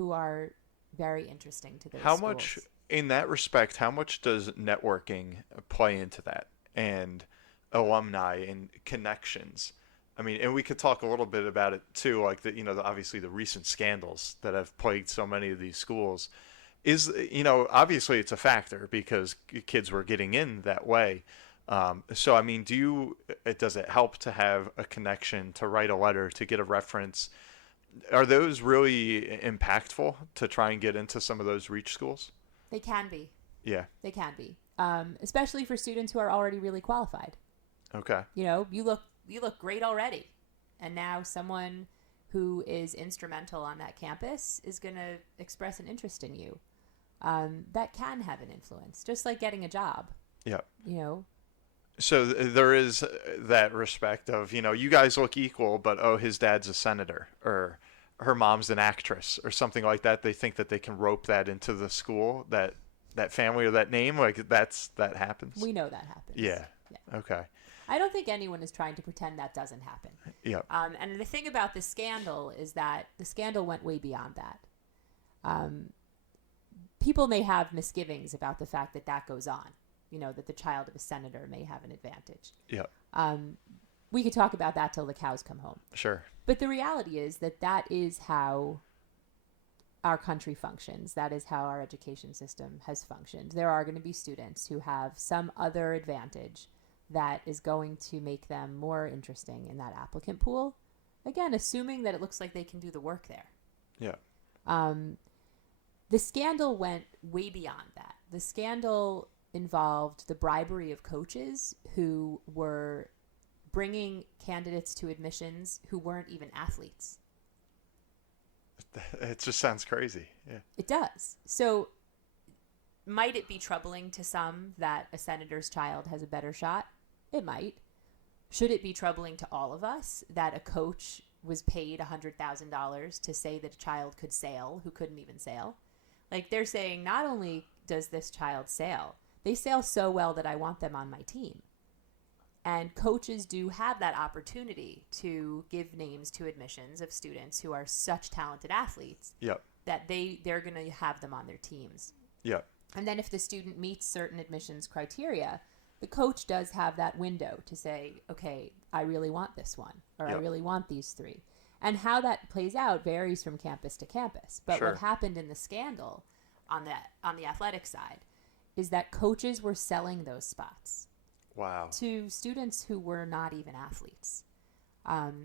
are very interesting to those schools. Much in that respect, how much does networking play into that, and alumni and connections? I mean, and we could talk a little bit about it too, obviously the recent scandals that have plagued so many of these schools. Obviously it's a factor because kids were getting in that way. So, I mean, does it help to have a connection, to write a letter, to get a reference? Are those really impactful to try and get into some of those reach schools? They can be. Yeah. They can be. Especially for students who are already really qualified. Okay. You look great already. And now someone who is instrumental on that campus is going to express an interest in you. That can have an influence, just like getting a job. Yeah. So there is that respect of, you guys look equal, but, his dad's a senator, or her mom's an actress, or something like that. They think that they can rope that into the school, that family or that name, that happens. We know that happens. Yeah. Okay. I don't think anyone is trying to pretend that doesn't happen. Yeah. And the thing about the scandal is that the scandal went way beyond that. People may have misgivings about the fact that goes on. That the child of a senator may have an advantage. Yeah. We could talk about that till the cows come home. Sure. But the reality is that is how our country functions. That is how our education system has functioned. There are going to be students who have some other advantage that is going to make them more interesting in that applicant pool. Again, assuming that it looks like they can do the work there. Yeah. The scandal went way beyond that. The scandal involved the bribery of coaches who were bringing candidates to admissions who weren't even athletes. It just sounds crazy. Yeah. It does. So might it be troubling to some that a senator's child has a better shot? It might. Should it be troubling to all of us that a coach was paid $100,000 to say that a child could sail who couldn't even sail? They're saying not only does this child sail? They sail so well that I want them on my team. And coaches do have that opportunity to give names to admissions of students who are such talented athletes Yep. that they're going to have them on their teams. Yep. And then if the student meets certain admissions criteria, the coach does have that window to say, okay, I really want this one, or I Yep. really want these three. And how that plays out varies from campus to campus. But Sure. what happened in the scandal on the athletic side is that coaches were selling those spots Wow. to students who were not even athletes,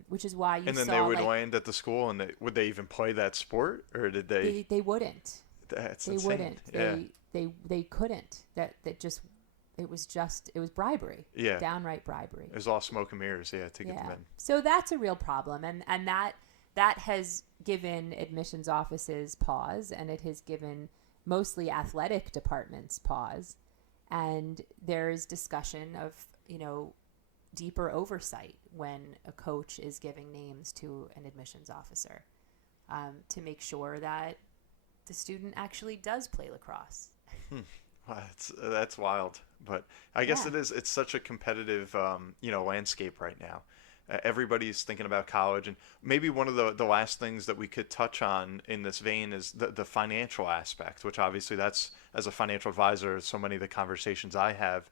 which is why you And then saw they would like, land at the school, and would they even play that sport, or did they? they wouldn't. That's They insane. wouldn't. Yeah. They couldn't. It was bribery. Yeah. Downright bribery. It was all smoke and mirrors, to get them in. So that's a real problem, and that has given admissions offices pause, and it has given mostly athletic departments pause, and there's discussion of deeper oversight when a coach is giving names to an admissions officer to make sure that the student actually does play lacrosse. Wow, that's wild, but I guess Yeah. it's such a competitive landscape right now. Everybody's thinking about college, and maybe one of the last things that we could touch on in this vein is the financial aspect, which obviously that's, as a financial advisor, so many of the conversations I have,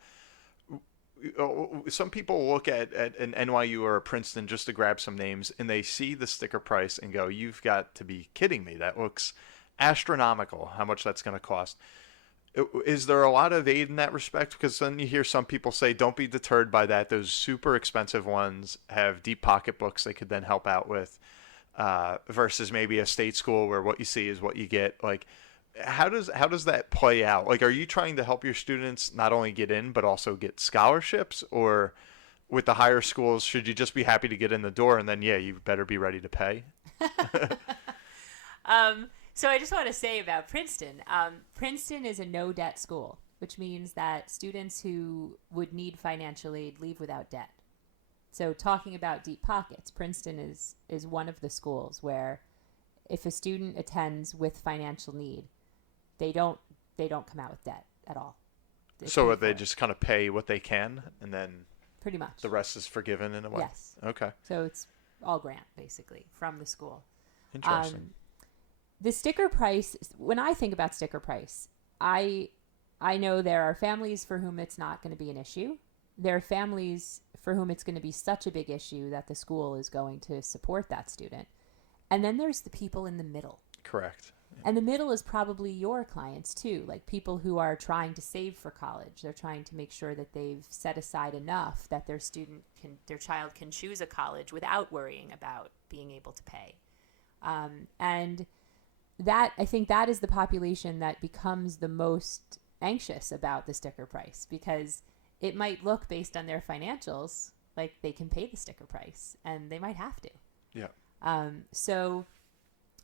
some people look at an NYU or a Princeton just to grab some names, and they see the sticker price and go, you've got to be kidding me. That looks astronomical, how much that's going to cost. Is there a lot of aid in that respect? Because then you hear some people say, don't be deterred by that. Those super expensive ones have deep pocketbooks they could then help out with, versus maybe a state school where what you see is what you get. Like, how does that play out? Like, are you trying to help your students not only get in, but also get scholarships? Or with the higher schools, should you just be happy to get in the door, and then, yeah, you better be ready to pay? So I just want to say about Princeton. Princeton is a no-debt school, which means that students who would need financial aid leave without debt. So talking about deep pockets, Princeton is one of the schools where if a student attends with financial need, they don't come out with debt at all. So they just kind of pay what they can, and then pretty much the rest is forgiven in a way? Yes. Okay. So it's all grant, basically, from the school. Interesting. The sticker price, when I think about sticker price, I know there are families for whom it's not going to be an issue. There are families for whom it's going to be such a big issue that the school is going to support that student. And then there's the people in the middle. Correct. And the middle is probably your clients too, like people who are trying to save for college. They're trying to make sure that they've set aside enough that their child can choose a college without worrying about being able to pay. And that, I think that is the population that becomes the most anxious about the sticker price, because it might look, based on their financials, like they can pay the sticker price, and they might have to. Yeah. So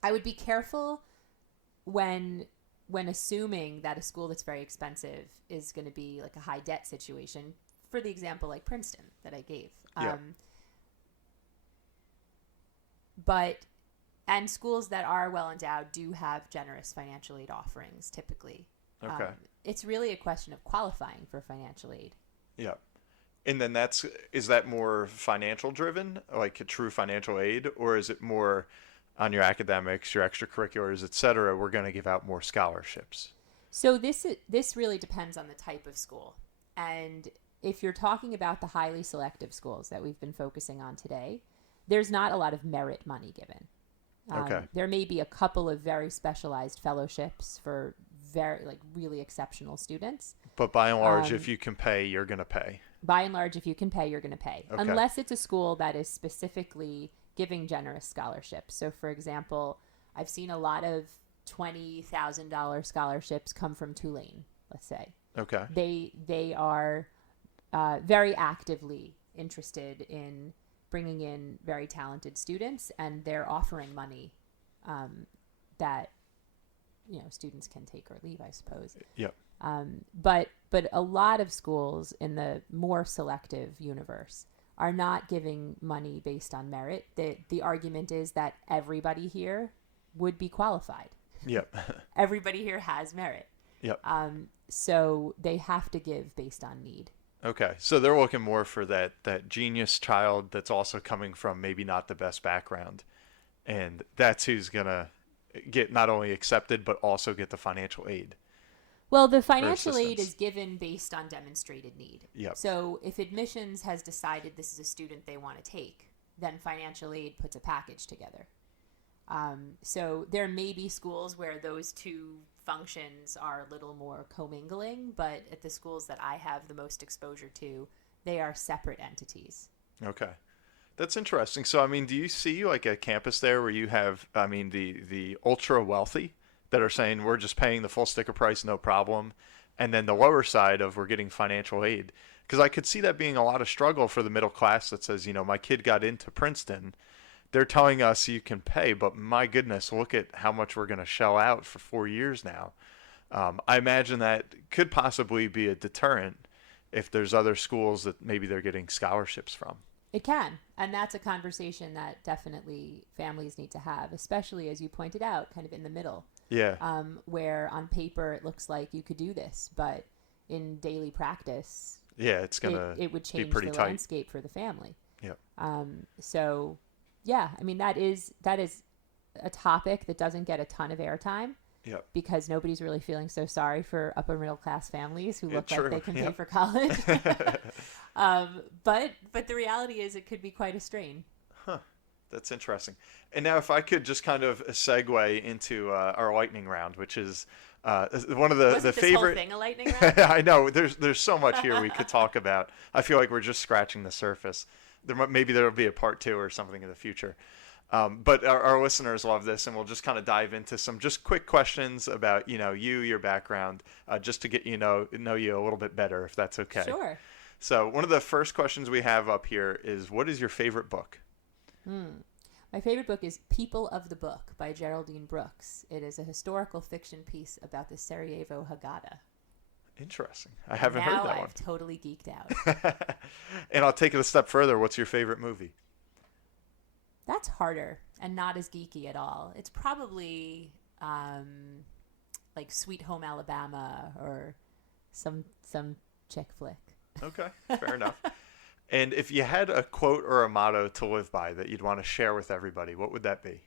I would be careful when assuming that a school that's very expensive is going to be like a high debt situation, for the example like Princeton that I gave. Yeah. And schools that are well endowed do have generous financial aid offerings typically. Okay. It's really a question of qualifying for financial aid. Yeah. And then is that more financial driven, like a true financial aid, or is it more on your academics, your extracurriculars, et cetera, we're going to give out more scholarships? So this really depends on the type of school. And if you're talking about the highly selective schools that we've been focusing on today, there's not a lot of merit money given. Okay. There may be a couple of very specialized fellowships for really exceptional students. But by and large, if you can pay, you're going to pay. By and large, if you can pay, you're going to pay. Okay. Unless it's a school that is specifically giving generous scholarships. So, for example, I've seen a lot of $20,000 scholarships come from Tulane, let's say. Okay. They are very actively interested in bringing in very talented students, and they're offering money that students can take or leave, I suppose. Yep. But a lot of schools in the more selective universe are not giving money based on merit. The argument is that everybody here would be qualified. Yep. Everybody here has merit. Yep. So they have to give based on need. Okay. So they're looking more for that genius child that's also coming from maybe not the best background. And that's who's going to get not only accepted, but also get the financial aid. Well, the Or financial aid assistance. is given based on demonstrated need. Yep. So if admissions has decided this is a student they want to take, then financial aid puts a package together. So there may be schools where those two functions are a little more commingling, but at the schools that I have the most exposure to, they are separate entities. Okay. That's interesting. So, I mean, do you see like a campus there where you have, I mean, the ultra wealthy that are saying we're just paying the full sticker price, no problem, and then the lower side of we're getting financial aid? Because I could see that being a lot of struggle for the middle class that says, my kid got into Princeton. They're telling us you can pay, but my goodness, look at how much we're going to shell out for 4 years now. I imagine that could possibly be a deterrent if there's other schools that maybe they're getting scholarships from. It can. And that's a conversation that definitely families need to have, especially as you pointed out, kind of in the middle. Yeah. Where on paper it looks like you could do this, but in daily practice, Yeah, it's gonna it would be change pretty the tight. landscape for the family. Yep. So, yeah, I mean that is a topic that doesn't get a ton of airtime. Yep. Because nobody's really feeling so sorry for upper middle class families who look True. like they can pay Yep. for college. But the reality is it could be quite a strain. That's interesting. And now, if I could just kind of segue into our lightning round, which is one of the Wasn't this favorite. whole thing a lightning round? I know there's so much here we could talk about. I feel like we're just scratching the surface. Maybe there'll be a part 2 or something in the future. But our listeners love this, and we'll just kind of dive into some just quick questions about your background, just to get know you a little bit better, if that's okay. Sure. So one of the first questions we have up here is, what is your favorite book? My favorite book is People of the Book by Geraldine Brooks. It is a historical fiction piece about the Sarajevo Haggadah. Interesting. I haven't heard that Now one. I've totally geeked out. And I'll take it a step further. What's your favorite movie? That's harder and not as geeky at all. It's probably like Sweet Home Alabama or some chick flick. Okay, fair enough. And if you had a quote or a motto to live by that you'd want to share with everybody, what would that be?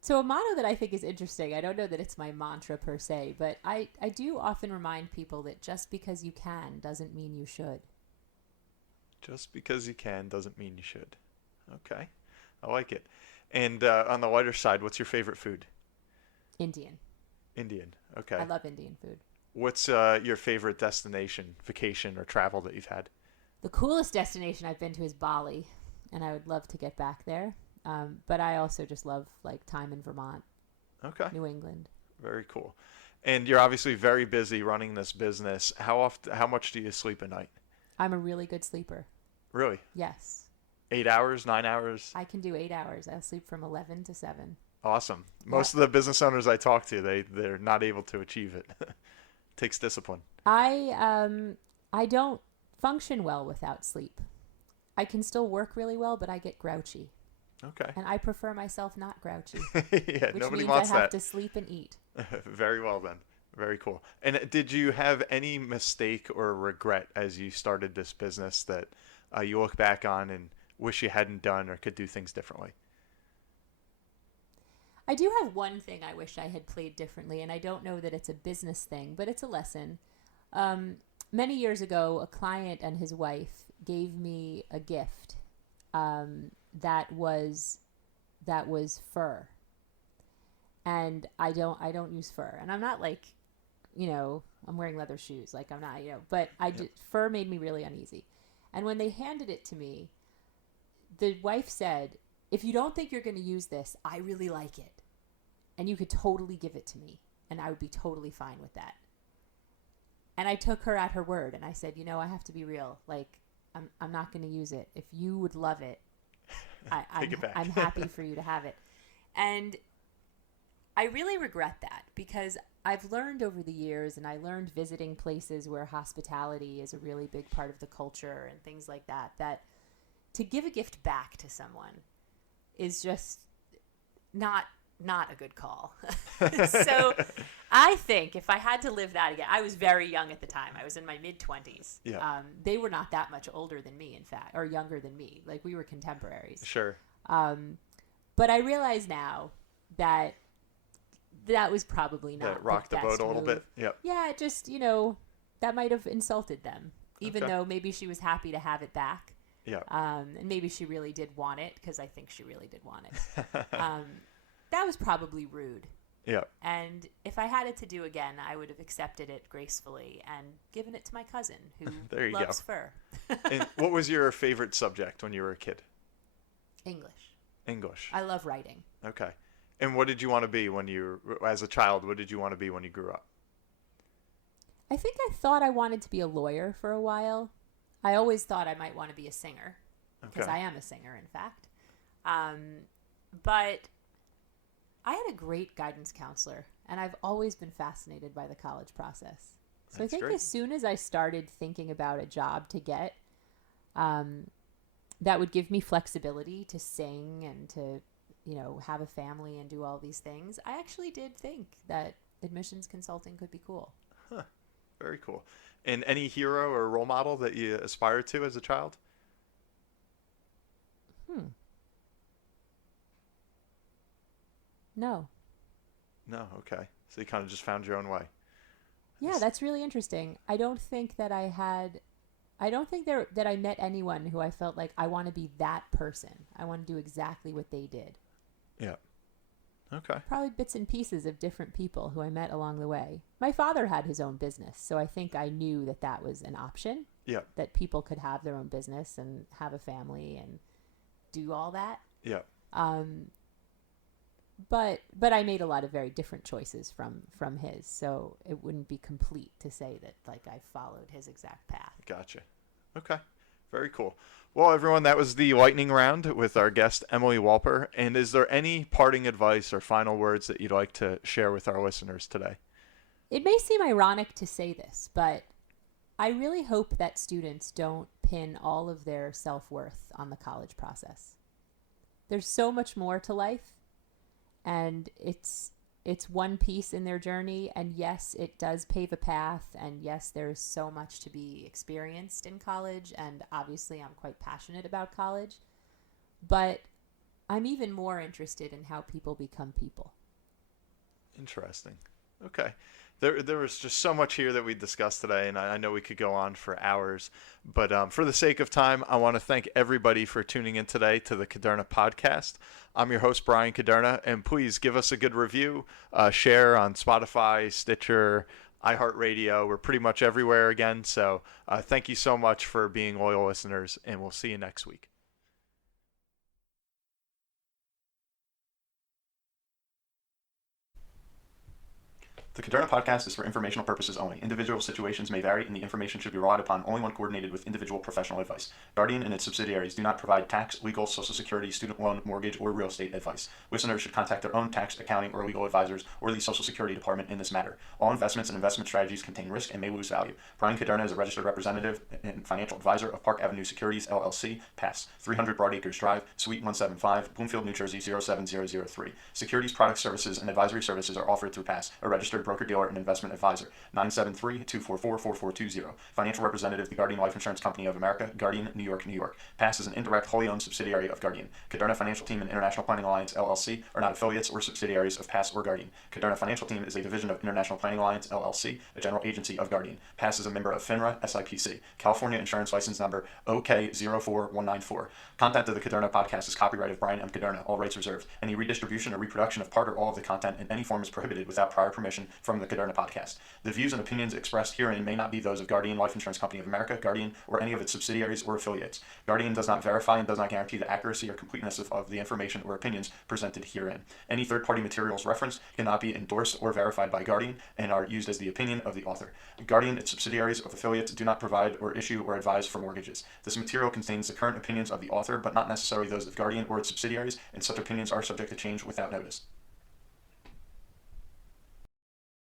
So a motto that I think is interesting, I don't know that it's my mantra per se, but I do often remind people that just because you can doesn't mean you should. Just because you can doesn't mean you should. Okay, I like it. And on the lighter side, what's your favorite food? Indian. Indian. Okay. I love Indian food. What's your favorite destination, vacation, or travel that you've had? The coolest destination I've been to is Bali, and I would love to get back there. But I also just love like time in Vermont, Okay. New England. Very cool. And you're obviously very busy running this business. How much do you sleep a night? I'm a really good sleeper. Really? Yes. 8 hours, 9 hours? I can do 8 hours. I'll sleep from 11 to 7. Awesome. Most of the business owners I talk to, they're not able to achieve it. Takes discipline. I don't function well without sleep. I can still work really well, but I get grouchy. Okay. And I prefer myself not grouchy. Yeah, which nobody means wants I have that. to sleep and eat. Very well then. Very cool. And did you have any mistake or regret as you started this business that you look back on and wish you hadn't done or could do things differently? I do have one thing I wish I had played differently, and I don't know that it's a business thing, but it's a lesson. Many years ago, a client and his wife gave me a gift that was fur, and I don't use fur, and I'm not like, I'm wearing leather shoes, like I'm not, but fur made me really uneasy, and when they handed it to me, the wife said, "If you don't think you're going to use this, I really like it. And you could totally give it to me. And I would be totally fine with that." And I took her at her word. And I said, I have to be real. Like, I'm not going to use it. If you would love it, Take it back. I'm happy for you to have it. And I really regret that because I've learned over the years, and I learned visiting places where hospitality is a really big part of the culture and things like that, that to give a gift back to someone is just not not a good call. So I think if I had to live that again, I was very young at the time. I was in my mid-20s. Yeah. They were not that much older than me, in fact, or younger than me. Like, we were contemporaries. Sure. But I realize now that that was probably not That rocked the boat a little bit. Yep. Yeah, just, that might have insulted them, even though maybe she was happy to have it back. Yeah. And maybe she really did want it, because I think she really did want it. That was probably rude. Yeah. And if I had it to do again, I would have accepted it gracefully and given it to my cousin, who There you loves go. fur. And what was your favorite subject when you were a kid? English. I I love writing. Okay. And what did you want to be as a child? What did you want to be when you grew up? I think I thought I wanted to be a lawyer for a while. I always thought I might want to be a singer, because Okay. I am a singer, in fact. But I had a great guidance counselor, and I've always been fascinated by the college process. So That's I think great. as soon as I started thinking about a job to get, that would give me flexibility to sing and to, have a family and do all these things, I actually did think that admissions consulting could be cool. Huh. Very cool. And any hero or role model that you aspired to as a child? No. No. Okay. So you kind of just found your own way. Yeah, that's really interesting. I don't think that that I met anyone who I felt like I want to be that person. I want to do exactly what they did. Yeah. Okay. Probably bits and pieces of different people who I met along the way. My father had his own business, so I think I knew that that was an option, Yeah. that people could have their own business and have a family and do all that. Yeah. But I made a lot of very different choices from his, so it wouldn't be complete to say that like I followed his exact path. Gotcha. Okay. Very cool. Well, everyone, that was the lightning round with our guest, Emily Wolper. And is there any parting advice or final words that you'd like to share with our listeners today? It may seem ironic to say this, but I really hope that students don't pin all of their self-worth on the college process. There's so much more to life, and it's one piece in their journey, and yes, it does pave a path, and yes, there's so much to be experienced in college, and obviously I'm quite passionate about college, but I'm even more interested in how people become people. Interesting. Okay. There was just so much here that we discussed today, and I know we could go on for hours. But for the sake of time, I want to thank everybody for tuning in today to the Caderna podcast. I'm your host, Brian Caderna, and please give us a good review, share on Spotify, Stitcher, iHeartRadio. We're pretty much everywhere again. So thank you so much for being loyal listeners, and we'll see you next week. The Caderna podcast is for informational purposes only. Individual situations may vary, and the information should be relied upon only when coordinated with individual professional advice. Guardian and its subsidiaries do not provide tax, legal, Social Security, student loan, mortgage, or real estate advice. Listeners should contact their own tax, accounting, or legal advisors or the Social Security Department in this matter. All investments and investment strategies contain risk and may lose value. Brian Caderna is a registered representative and financial advisor of Park Avenue Securities, LLC, Pass, 300 Broadacres Drive, Suite 175, Bloomfield, New Jersey 07003. Securities, products, services, and advisory services are offered through Pass, a registered broker-dealer and investment advisor. 973-244-4420. Financial representative, the Guardian Life Insurance Company of America, Guardian, New York, New York. Pass is an indirect, wholly owned subsidiary of Guardian. Caderna Financial Team and International Planning Alliance, LLC, are not affiliates or subsidiaries of Pass or Guardian. Caderna Financial Team is a division of International Planning Alliance, LLC, a general agency of Guardian. Pass is a member of FINRA, SIPC. California Insurance License Number OK04194. Content of the Caderna podcast is copyright of Brian M. Caderna, all rights reserved. Any redistribution or reproduction of part or all of the content in any form is prohibited without prior permission from the Caderna podcast. The views and opinions expressed herein may not be those of Guardian Life Insurance Company of America, Guardian, or any of its subsidiaries or affiliates. Guardian does not verify and does not guarantee the accuracy or completeness of the information or opinions presented herein. Any third-party materials referenced cannot be endorsed or verified by Guardian and are used as the opinion of the author. Guardian, its subsidiaries, or affiliates do not provide or issue or advise for mortgages. This material contains the current opinions of the author, but not necessarily those of Guardian or its subsidiaries, and such opinions are subject to change without notice.